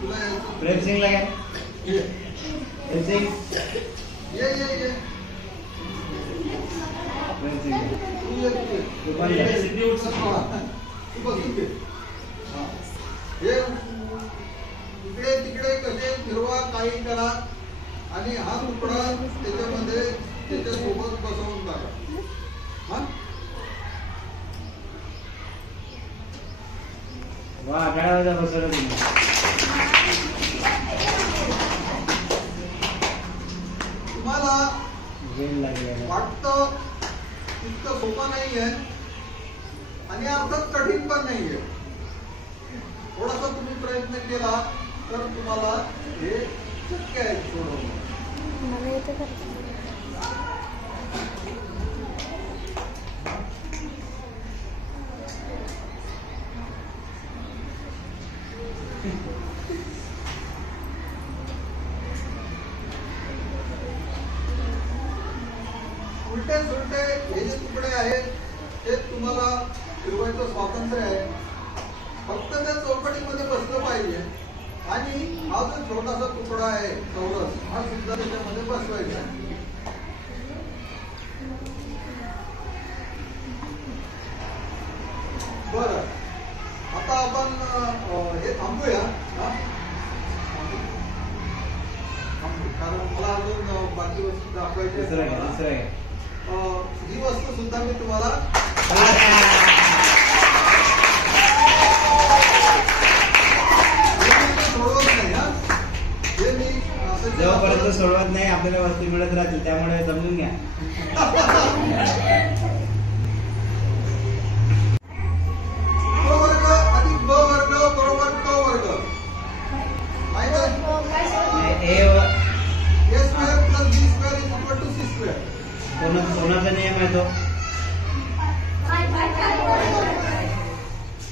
तुला यायचं. प्रेम सिंगला काय? ये प्रेम सिंग. ये ये ये. प्रेम सिंग. तू ये, तू ये. तू पण ये. सिद्धी उठ. तू बघ इथे. हा. हे इकडे तिकडे कसे फिरवा, काही करा आणि हा तुकडा त्याच्यामध्ये त्याच्यासोबत बसवून टाका. हा? वा, काय वाजता बसवलं तुम्ही? तुम्हाला वेळ लागेल. वाटतं इतकं सोपं नाहीये आणि अर्थात कठीण पण नाहीये. थोडासा तुम्ही प्रयत्न केला तर तुम्हाला हे शक्य आहे सोडवणं. उलटे सुलटे हे जे तुकडे आहेत ते तुम्हाला फिरवायचं स्वातंत्र्य आहे. फक्त त्या चौकटीमध्ये बसलं पाहिजे आणि हा जो छोटासा तुकडा आहे चौरस, हा सुद्धा त्याच्यामध्ये बसवायचा आहे. बरं, आता आपण हे थांबूया. हा? थांबू. कारण मला अजून बाकी वस्तू दाखवायची दुसरं आहेत घ्या, तुम्हाला. दुसरं घ्या. ही वस्तू सुद्धा मी तुम्हाला सोडवत नाही. हा, हे मी असं जोपर्यंत सोडवत नाही आपल्याला वस्तू मिळत राहतील, त्यामुळे समजून घ्या. क वर्ग अधिक ब वर्ग बरोबर क वर्ग. माहित आहे? ए व- A square plus B square is equal to C square. कोणाचा नियम आहे तो?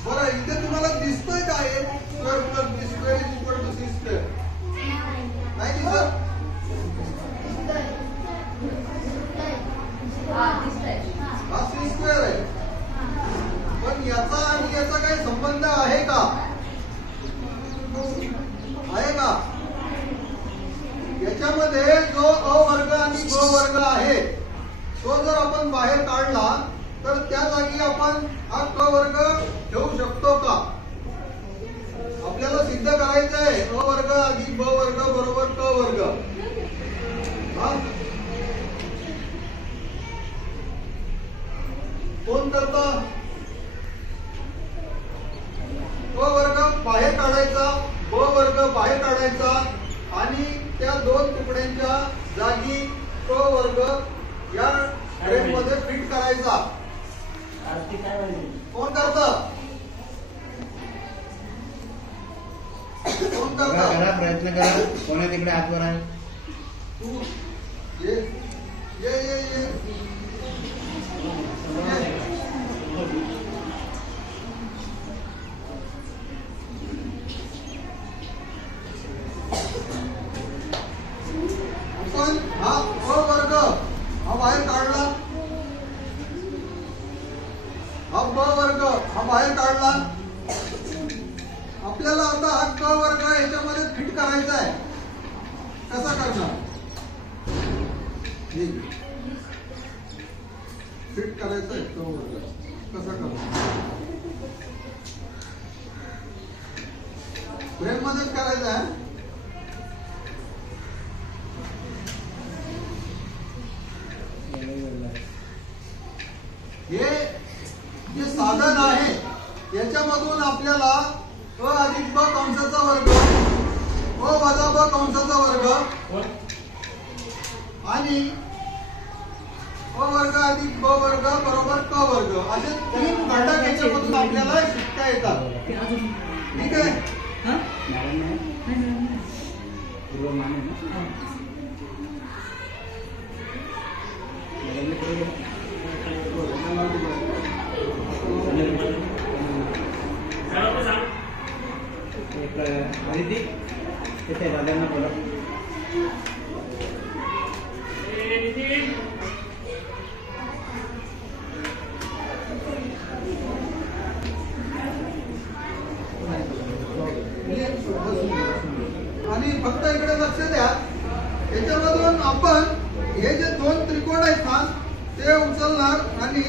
बरं, इथे तुम्हाला दिसतोय का? A square plus B square is equal to C square. नाही दिसत? हा सी स्क्वेअर आहे. पण याचा आणि याचा काही संबंध आहे का? आहे का? याच्यामध्ये जो अ वर्ग आणि ब वर्ग आहे तो जर आपण बाहेर काढला तर त्या जागी आपण हा क वर्ग ठेवू शकतो का? आपल्याला सिद्ध करायचं आहे अ वर्ग अधिक ब वर्ग बरोबर क वर्ग. हा? कोण करतं? क वर्ग बाहेर काढायचा, ब वर्ग बाहेर काढायचा आणि त्या दोन तुकड्यांच्या जागी क वर्ग या फ्रेम मध्ये फिट करायचा. आरती काय माहिती? कोण करतं? करता. करा प्रयत्न करा. कोण आहे तिकडे हात वर आहे? तू ये ये ये ये आपण हा क वर्ग हा बाहेर काढला. हा ब वर्ग हा बाहेर काढला. आपल्याला आता हा क वर्ग याच्यामध्ये फिट करायचा आहे. कसा करणार? फिट करायचा आहे क वर्ग. कसा करणार? फ्रेम मध्येच करायचा आहे. हे जे साधन आहे याच्यामधून आपल्याला अ अधिक ब कंसाचा वर्ग, अ वजा ब कंसाचा वर्ग आणि अ वर्ग अधिक ब वर्ग बरोबर क वर्ग असे 3 घटक याच्यामधून आपल्याला शिकता येतात. ठीक आहे. तिथे दादांना बोला. आणि फक्त इकडे लक्ष द्या. याच्यामधून आपण हे जे 2 त्रिकोण आहेत ना ते उचलणार आणि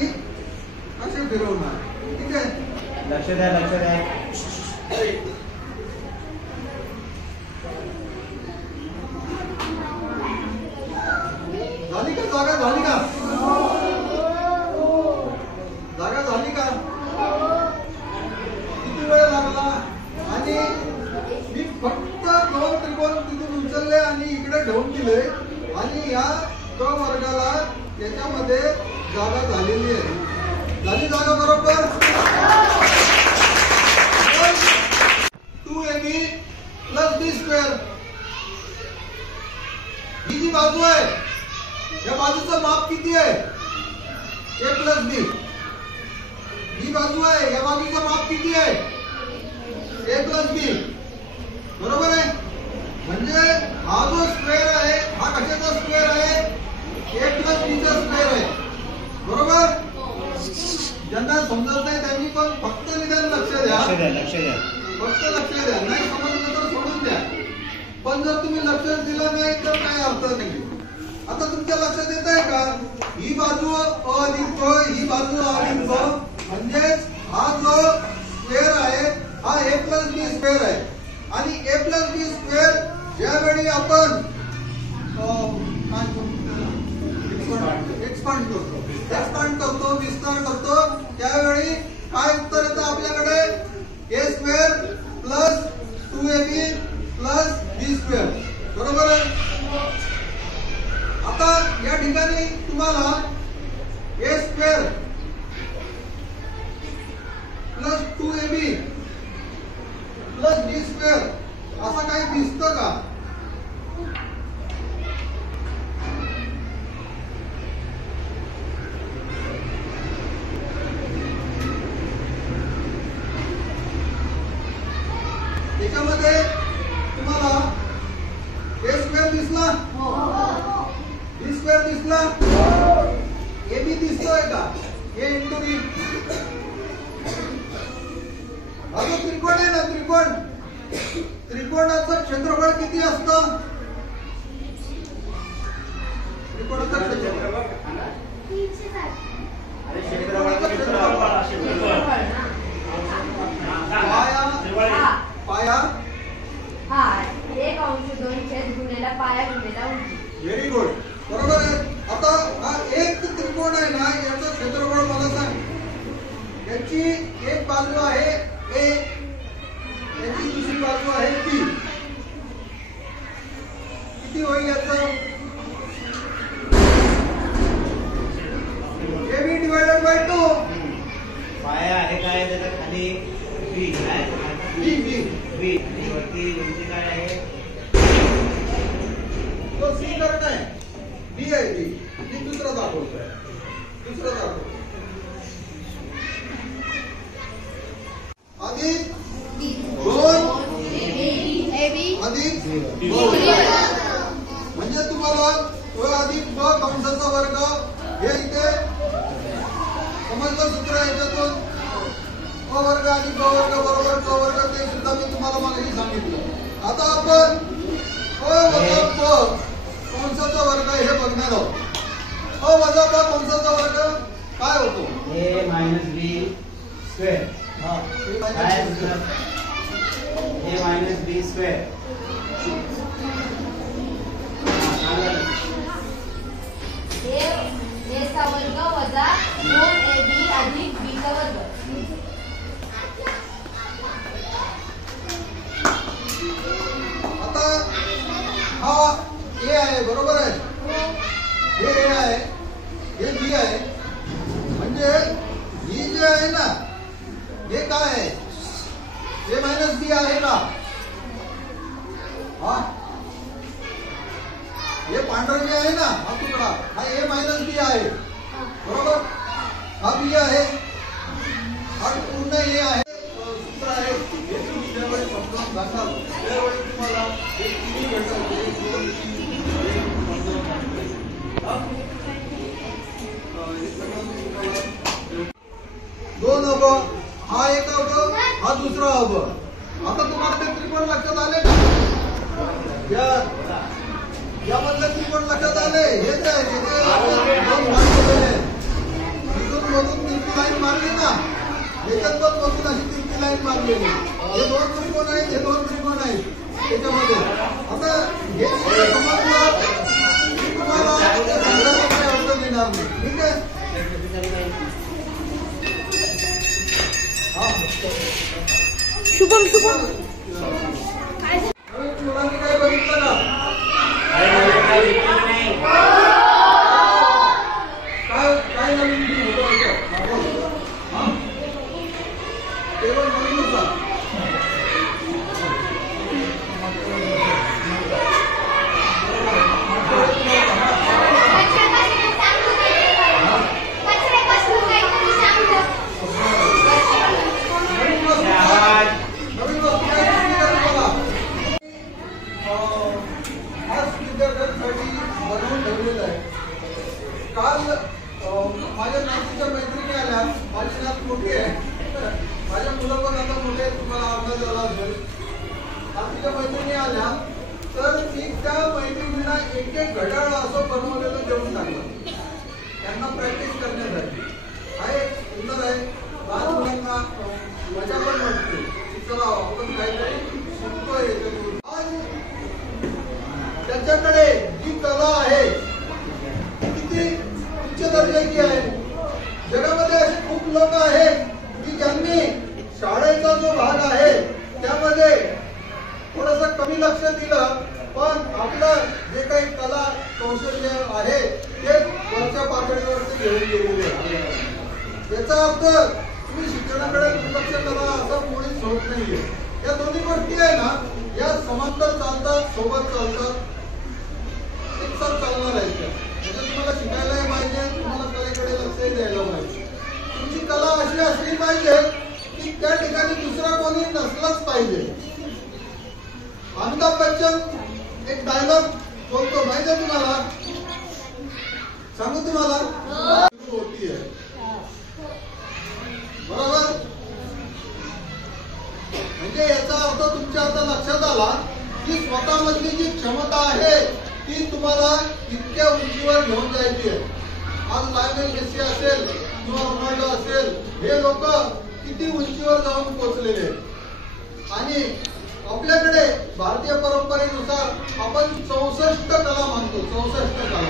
असे फिरवणार. ठीक आहे. लक्ष द्या, लक्ष द्या. झाली का जागा? झाली का जागा? झाली का? किती वेळ लागला? आणि मी फक्त 2 त्रिकोण तिथून उचलले आणि इकडे ठेवून दिले आणि या क वर्गाला याच्यामध्ये जागा झालेली आहे. झाली जागा बरोबर? 2ab + b². ही जी बाजू आहे या बाजूचं माप किती आहे? a + b. ही बाजू आहे या बाजूचं माप किती आहे? a + b. बरोबर आहे. म्हणजे हा जो स्क्वेअर आहे हा कशाचा स्क्वेअर आहे? a + b चा स्क्वेअर आहे. बरोबर. ज्यांना समजत नाही त्यांनी पण फक्त निदान लक्ष द्या. लक्ष द्या. फक्त लक्ष द्या. नाही समजलं तर सोडून द्या. पण जर तुम्ही लक्ष दिलं नाही तर काही अर्थ नाही. आता तुमच्या लक्षात येत आहे का? ही बाजू अ अधिक ब, ही बाजू अ अधिक ब. म्हणजेच हा जो स्क्वेअर आहे हा a + b स्क्वेअर आहे. आणि a + b स्क्वेअर ज्यावेळी आपण एक्सपांड करतो, विस्तार करतो त्यावेळी काय उत्तर येतं आपल्याकडे? a² + 2ab + b². बरोबर आहे. आता या ठिकाणी तुम्हाला a² + 2ab + b² असं काही दिसतं का? त्याच्यामध्ये तुम्हाला a² दिसला? b² दिसला? ab दिसतोय का? a × b. हा जो त्रिकोण आहे ना त्रिकोण, त्रिकोणाचं क्षेत्रफळ किती असतं? त्रिकोणाचं क्षेत्रफळ पाया 1/2 पाया गुणिले उंची. Very good. बरोबर आहे. आता हा एक त्रिकोण आहे ना याचं क्षेत्रफळ मला सांग. याची एक बाजू आहे a, याची दुसरी बाजू आहे b. किती होईल याचं? ab / 2. पाया आहे काय त्याच्या खाली? बी. b. वरती उंची काय आहे? तो सी करत आहे, बी आहे ती दुसरं दाखवतोय, दुसरं दाखवतो. अधिक 2 अधिक 2 म्हणजे तुम्हाला व अधिक ब कंसाचा वर्ग हे इथे समजलं सूत्र याच्यातून. क वर्ग आणि ब वर्ग बरोबर क वर्ग ते सुद्धा मी तुम्हाला मागे सांगितलं. आता आपण अ वजा ब कंसाचा वर्ग हे बघणार आहोत. अ वजा ब कंसाचा वर्ग काय होतो? a minus B square. काय सूत्र? a minus B square. A चा वर्ग वजा 2ab अधिक b चा वर्ग. आता हा ए आहे, बरोबर आहे. हे ए आहे, हे बी आहे. म्हणजे ही जे आहे ना हे काय आहे? ए मायनस बी आहे का? हा हे पांढरं बी आहे ना, हा तुकडा हा ए मायनस बी आहे, बरोबर. हा बी आहे, हा पूर्ण ए आहे. सूत्र आहे हे तुम्ही ज्यावेळी समजावून सांगाल त्यावेळी तुम्हाला हे तिन्ही घटक 1 2 3 2 अब, हा एक अब, हा दुसरा अब. आता तुम्हाला ते त्रिकोण लक्षात आले का? यामधले त्रिकोण लक्षात आले? हेच आहे, दोन भाग केलेले आहेत. इथून मधून तिरकी लाईन मारली ना, याच्यात पण मधून अशी तिरकी लाईन मारलेली. हे 2 त्रिकोण आहेत, हे 2 त्रिकोण आहेत त्याच्यामध्ये. आता हे समजलं तुम्हाला सगळ्याला काही अडचण येणार नाही. ठीक आहे. शुभम मुलांनी काय बघितलं का? काय नवीन टेबल म्हणून होता. नवीन वस्तू काय दिसली का तुम्हाला? खास विद्यार्थ्यांसाठी बनवून ठेवलेलं आहे. काल माझ्या नातीच्या मैत्रिणी आल्या. माझी नात मोठी आहे, माझ्या मुलं पण आता मोठे आहेत, तुम्हाला अंदाज आला असेल. नातीच्या मैत्रिणी आल्या तर मी त्या मैत्रिणींना एक एक घड्याळ असं बनवलेलं देऊन टाकलं त्यांना प्रॅक्टिस करण्यासाठी. आहे सुंदर आहे. लहान मुलांना मजा पण वाटते की चला आपण काहीतरी शिकतोय याच्यातून. आज त्याच्याकडे जी कला आहे किती उच्च दर्जाची आहे. जगामध्ये असे खूप लोक आहेत की ज्यांनी शाळेचा जो भाग आहे त्यामध्ये थोडस कमी लक्ष दिलं, पण आपलं जे काही कला कौशल्य आहे ते वरच्या पातळीवरती घेऊन गेलेले आहे. याचा अर्थ तुम्ही शिक्षणाकडे दुर्लक्ष करा असं मुळीच होत नाहीये. या दोन्ही गोष्टी आहे ना, या समांतर चालतात, सोबत चालतात, एकसाथ चालणार आहेत. म्हणजे तुम्हाला शिकायलाही पाहिजे, तुम्हाला कलेकडे लक्षही द्यायला पाहिजे. तुमची कला अशी असली पाहिजे की त्या ठिकाणी दुसरा कोणी नसलाच पाहिजे. अमिताभ बच्चन एक डायलॉग बोलतो, माहिती आहे तुम्हाला? सांगू तुम्हाला? होती आहे, बरोबर. म्हणजे याचा अर्थ तुमच्या आता लक्षात आला की स्वतःमधली जी क्षमता आहे ती तुम्हाला इतक्या उंचीवर घेऊन जायची आहे. आज लायनेल मेसी असेल किंवा रोनाल्डो असेल, हे लोक किती उंचीवर जाऊन पोहोचलेले आहेत. आणि आपल्याकडे भारतीय परंपरेनुसार आपण 64 कला मानतो. 64 कला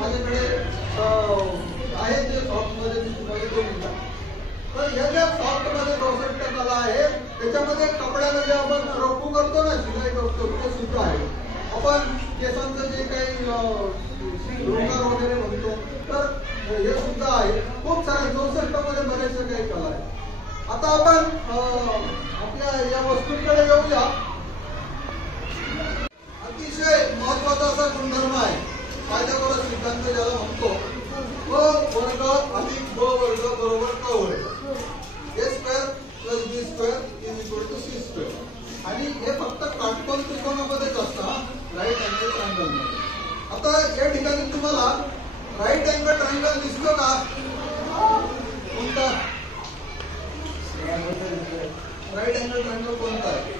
माझ्याकडे आहे जे सॉफ्टमध्ये मी तुम्हाला देऊन द्या. तर या ज्या सॉफ्टमध्ये 64 कला आहे त्याच्यामध्ये कपड्यामध्ये आपण रफू करतो ना, शिलाई करतो, ते सुद्धा आहे. आपण केसांचं जे काही शृंगार वगैरे म्हणतो तर हे सुद्धा आहे. खूप सारे 64 मध्ये बरेचसे काही कला आहे. आता आपण आपल्या या वस्तूंकडे येऊया. अतिशय महत्वाचा असा गुणधर्म आहे पायथागोरस सिद्धांत ज्याला म्हणतो, क वर्ग अधिक ब वर्ग बरोबर क वर्ग. A square plus B square is equal to C square. आणि हे फक्त काटकोन त्रिकोणामध्येच असतं, राईट अँगल ट्रायंगल मध्ये. आता या ठिकाणी तुम्हाला राईट अँगल ट्रायंगल दिसतो का? कोणता राईट अँगल ट्रायंगल कोणता आहे?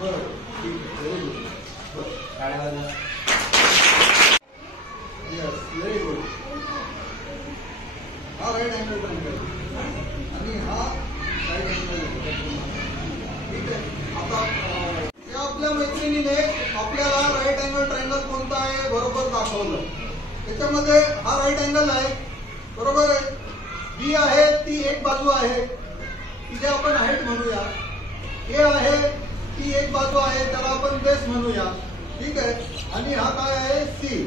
बरं, ठीक आहे, very good. Yes, very good. हा राईट अँगल ट्रायंगल आणि हा राईट अँगल. ठीक आहे. आता या आपल्या मैत्रिणीने आपल्याला राईट अँगल ट्रायंगल कोणता आहे बरोबर दाखवलं. त्याच्यामध्ये हा राईट अँगल आहे, बरोबर आहे. बी आहे ती एक बाजू आहे, तिथे आपण हाईट म्हणूया. ए आहे ती एक बाजू आहे, त्याला आपण बेस म्हणूया. ठीक आहे. आणि हा काय आहे? सी.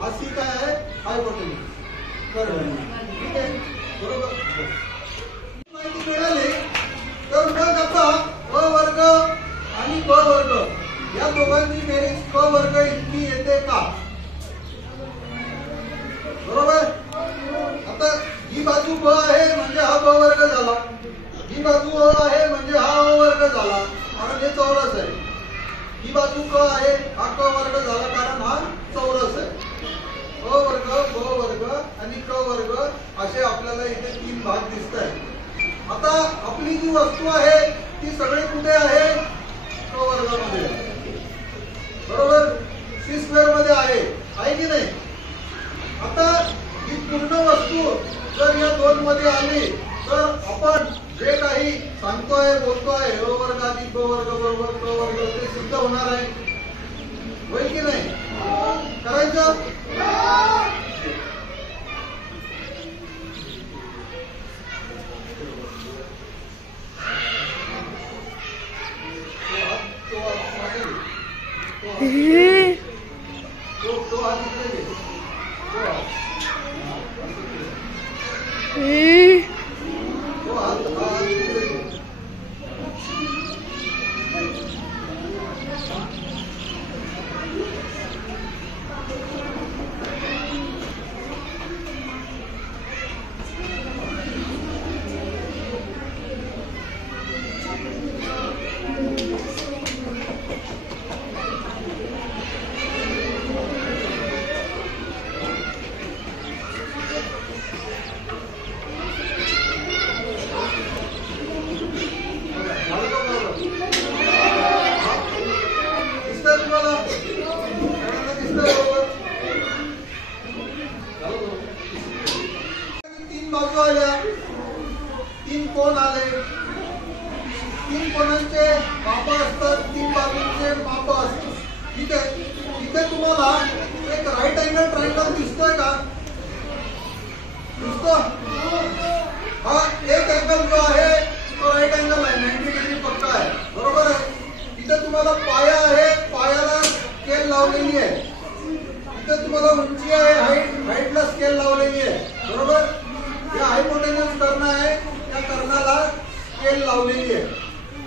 हा सी काय आहे? हायपोटेन्यूज. ठीक आहे, बरोबर. माहिती मिळाली तर मग आता अ वर्ग आणि ब वर्ग या दोघांची बेरीज क वर्ग इतकी येते का? बरोबर. आता ही बाजू ब आहे म्हणजे हा ब वर्ग झाला, ही बाजू अ आहे म्हणजे हा अ वर्ग झाला, कारण हे चौरस आहे. ही बाजू क आहे, हा क वर्ग झाला कारण हा चौरस आहे. अ वर्ग, ब वर्ग आणि क वर्ग असे आपल्याला इथे 3 भाग दिसत आहेत. आता आपली जी वस्तू आहे ती सगळी कुठे आहे? क वर्गामध्ये आहे, बरोबर. सी स्क्वेअर मध्ये आहे की नाही? आता ही पूर्ण वस्तू जर या 2 मध्ये आली तर आपण जे काही सांगतोय बोलतोय अ वर्ग अधिक ब वर्ग बरोबर क वर्ग ते सिद्ध होणार आहे, होईल की नाही? करायचं.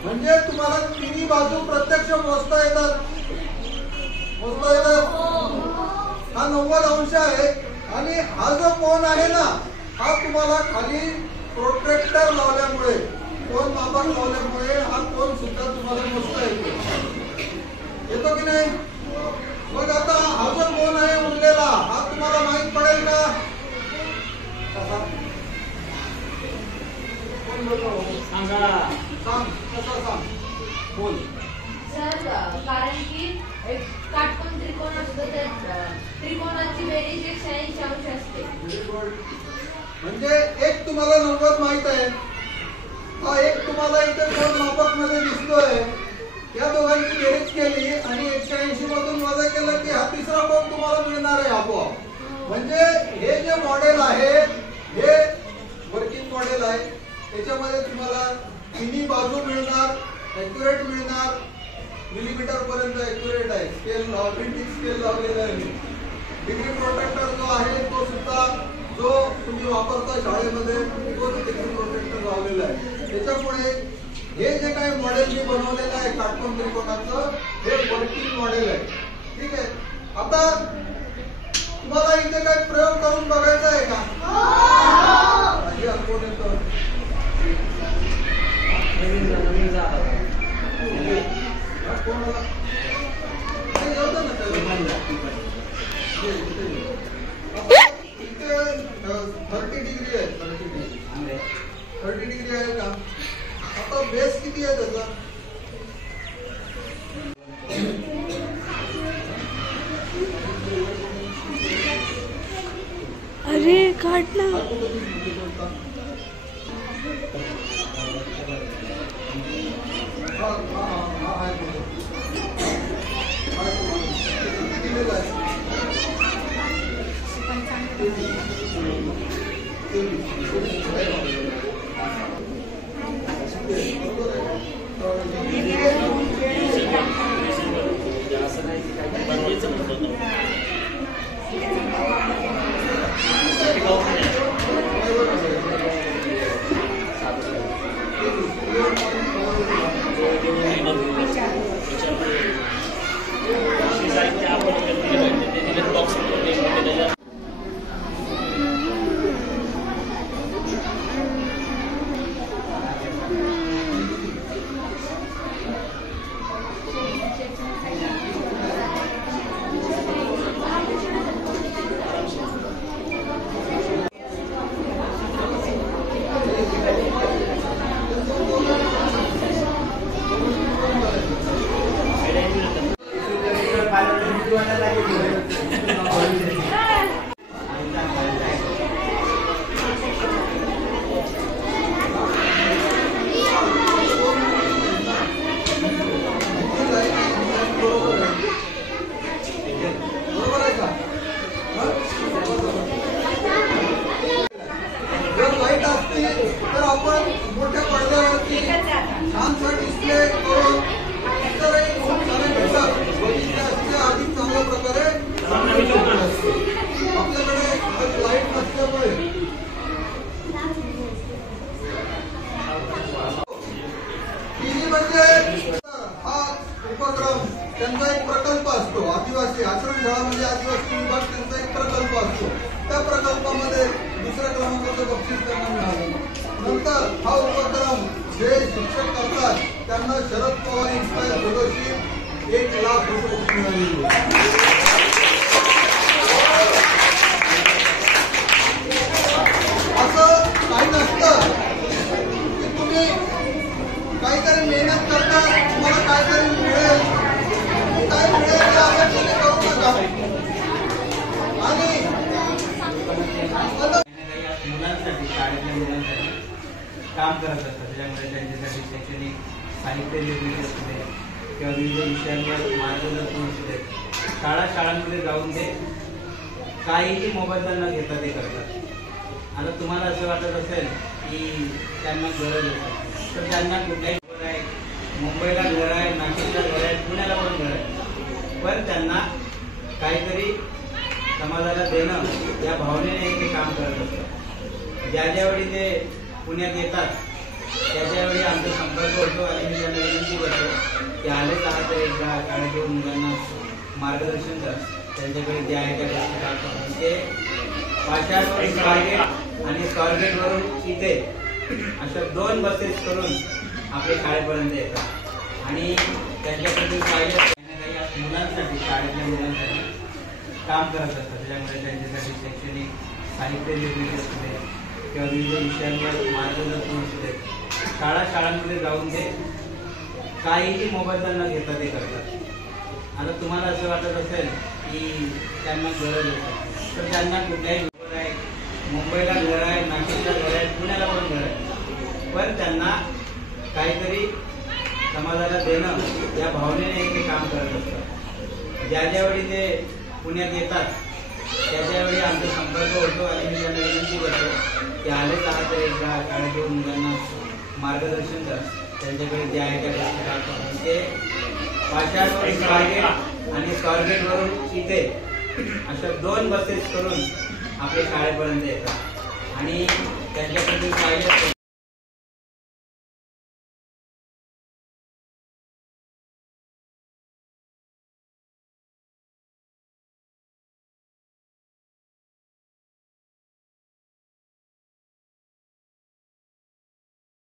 म्हणजे तुम्हाला तिन्ही बाजू प्रत्यक्ष मोजता येतात. हा 90 अंश आहे आणि हा जो कोन आहे ना हा तुम्हाला खाली प्रोट्रॅक्टर लावल्यामुळे, कोन मापक लावल्यामुळे हा कोन सुद्धा तुम्हाला मोजता येतो की नाही? मग आता हा जो कोन आहे उरलेला हा तुम्हाला माहित पडेल का? सांगा. सांग, कसा सांग, बोल. सर, कारण की एक काटकोन त्रिकोण असतो तर त्रिकोणाची बेरीज 180 अंश असते. म्हणजे एक तुम्हाला 90 माहित आहे, हा एक तुम्हाला इथे कोन मापक मध्ये दिसतोय. या दोघांची बेरीज केली आणि 180 मधून वजा केलं की हा तिसरा कोन तुम्हाला मिळणार आहे आपोआप. म्हणजे हे जे मॉडेल आहे हे वर्किंग मॉडेल आहे. त्याच्यामध्ये तुम्हाला तिन्ही बाजू मिळणार, ॲक्युरेट मिळणार. मिलीमीटर पर्यंत ऍक्युरेट आहे. स्केल प्रिंटिंग स्केल लावलेला आहे. डिग्री प्रोटेक्टर जो आहे तो सुद्धा जो तुम्ही वापरता शाळेमध्ये तोच डिग्री प्रोटेक्टर लावलेला आहे. त्याच्यामुळे हे जे काही मॉडेल मी बनवलेलं आहे काटकोन त्रिकोणाचं हे वर्किंग मॉडेल आहे. ठीक आहे. आता तुम्हाला इथे काही प्रयोग करून बघायचा आहे का? आधी कोण येतं? कोणाला येऊ दे ना त्याला. इथे 30 डिग्री आहे. 30 डिग्री आहे का? आता बेस किती आहे त्याचा? अरे काट ना. तर आपण मोठ्या पडद्यावरती छानसा डिस्प्ले करून इतरही खूप सारे घटक बघितले असते अधिक चांगल्या प्रकारे आपल्याकडे लाईट नसल्यामुळे टीव्ही म्हणजे हा उपक्रम त्यांचा एक प्रकल्प असतो. आदिवासी आश्रमशाळा म्हणजे आदिवासी विभाग त्यांचा एक प्रकल्प असतो. त्या प्रकल्पामध्ये दुसऱ्या क्रमांकाचं बक्षीस त्यांना मिळालं. नंतर हा उपक्रम जे शिक्षक करतात त्यांना शरद पवार इन्स्पायर फेलोशिप 1 लाख रुपये मिळाली. असं काही नसतं की तुम्ही काहीतरी मेहनत करता तुम्हाला काहीतरी मिळेल. काय मिळेल ते अपेक्षा करू नका. आणि मुलांसाठी शाळेतल्या मुलांसाठी काम करत असतात. त्याच्यामुळे त्यांच्यासाठी शैक्षणिक साहित्य निर्मिती असू दे किंवा विविध विषयांवर मार्गदर्शन असू दे. शाळांमध्ये जाऊन ते काहीही मोबाईल त्यांना घेता ते करतात. आता तुम्हाला असं वाटत असेल की त्यांना गरज असेल तर त्यांना कुठल्याही घर आहे, मुंबईला घर आहे, नाशिकला घर आहे, पुण्याला पण घर आहे, पण त्यांना काहीतरी समाजाला देणं या भावनेने ते काम करत असतात. ज्यावेळी ते पुण्यात येतात त्याच्यावेळी आमचा संपर्क होतो आणि मी त्यांना विनंती करतो की आलेच आहात तर एकदा शाळेत मुलांना मार्गदर्शन करा. त्यांच्याकडे जे आहे त्या गोष्टी ते पाषाणवरून स्वारगेट आणि स्वारगेटवरून इथे अशा 2 बसेस करून आपल्या शाळेपर्यंत येतात आणि त्यांच्याकडे काही मुलांसाठी शाळेतल्या मुलांसाठी काम करत असतात. त्याच्यामुळे त्यांच्यासाठी शैक्षणिक साहित्य निर्मिती असू दे किंवा विविध विषयांवर मार्गदर्शन असू दे. शाळांमध्ये जाऊन ते काहीही मोबाईल त्यांना घेता ते करतात. आता तुम्हाला असं वाटत असेल की त्यांना गरज असेल तर त्यांना कुठल्याही घर आहे, मुंबईला घर आहे, नाशिकला घर आहे, पुण्याला पण घर आहे, पण त्यांना काहीतरी समाजाला देणं या भावनेने ते काम करत असतात. ज्यावेळी ते पुण्यात येतात त्याच्यावेळी आमचा संपर्क होतो आणि मी त्यांना विनंती करतो की आलेच आहात तर एकदा शाळेत मुलांना मार्गदर्शन करा. त्यांच्याकडे जे आहे त्या गोष्टी काढतात ते पाषाणवरून स्वारगेट आणि स्वारगेट वरून इथे अशा 2 बसेस करून आपल्या शाळेपर्यंत येतात आणि त्यांच्याकडे पाहिजे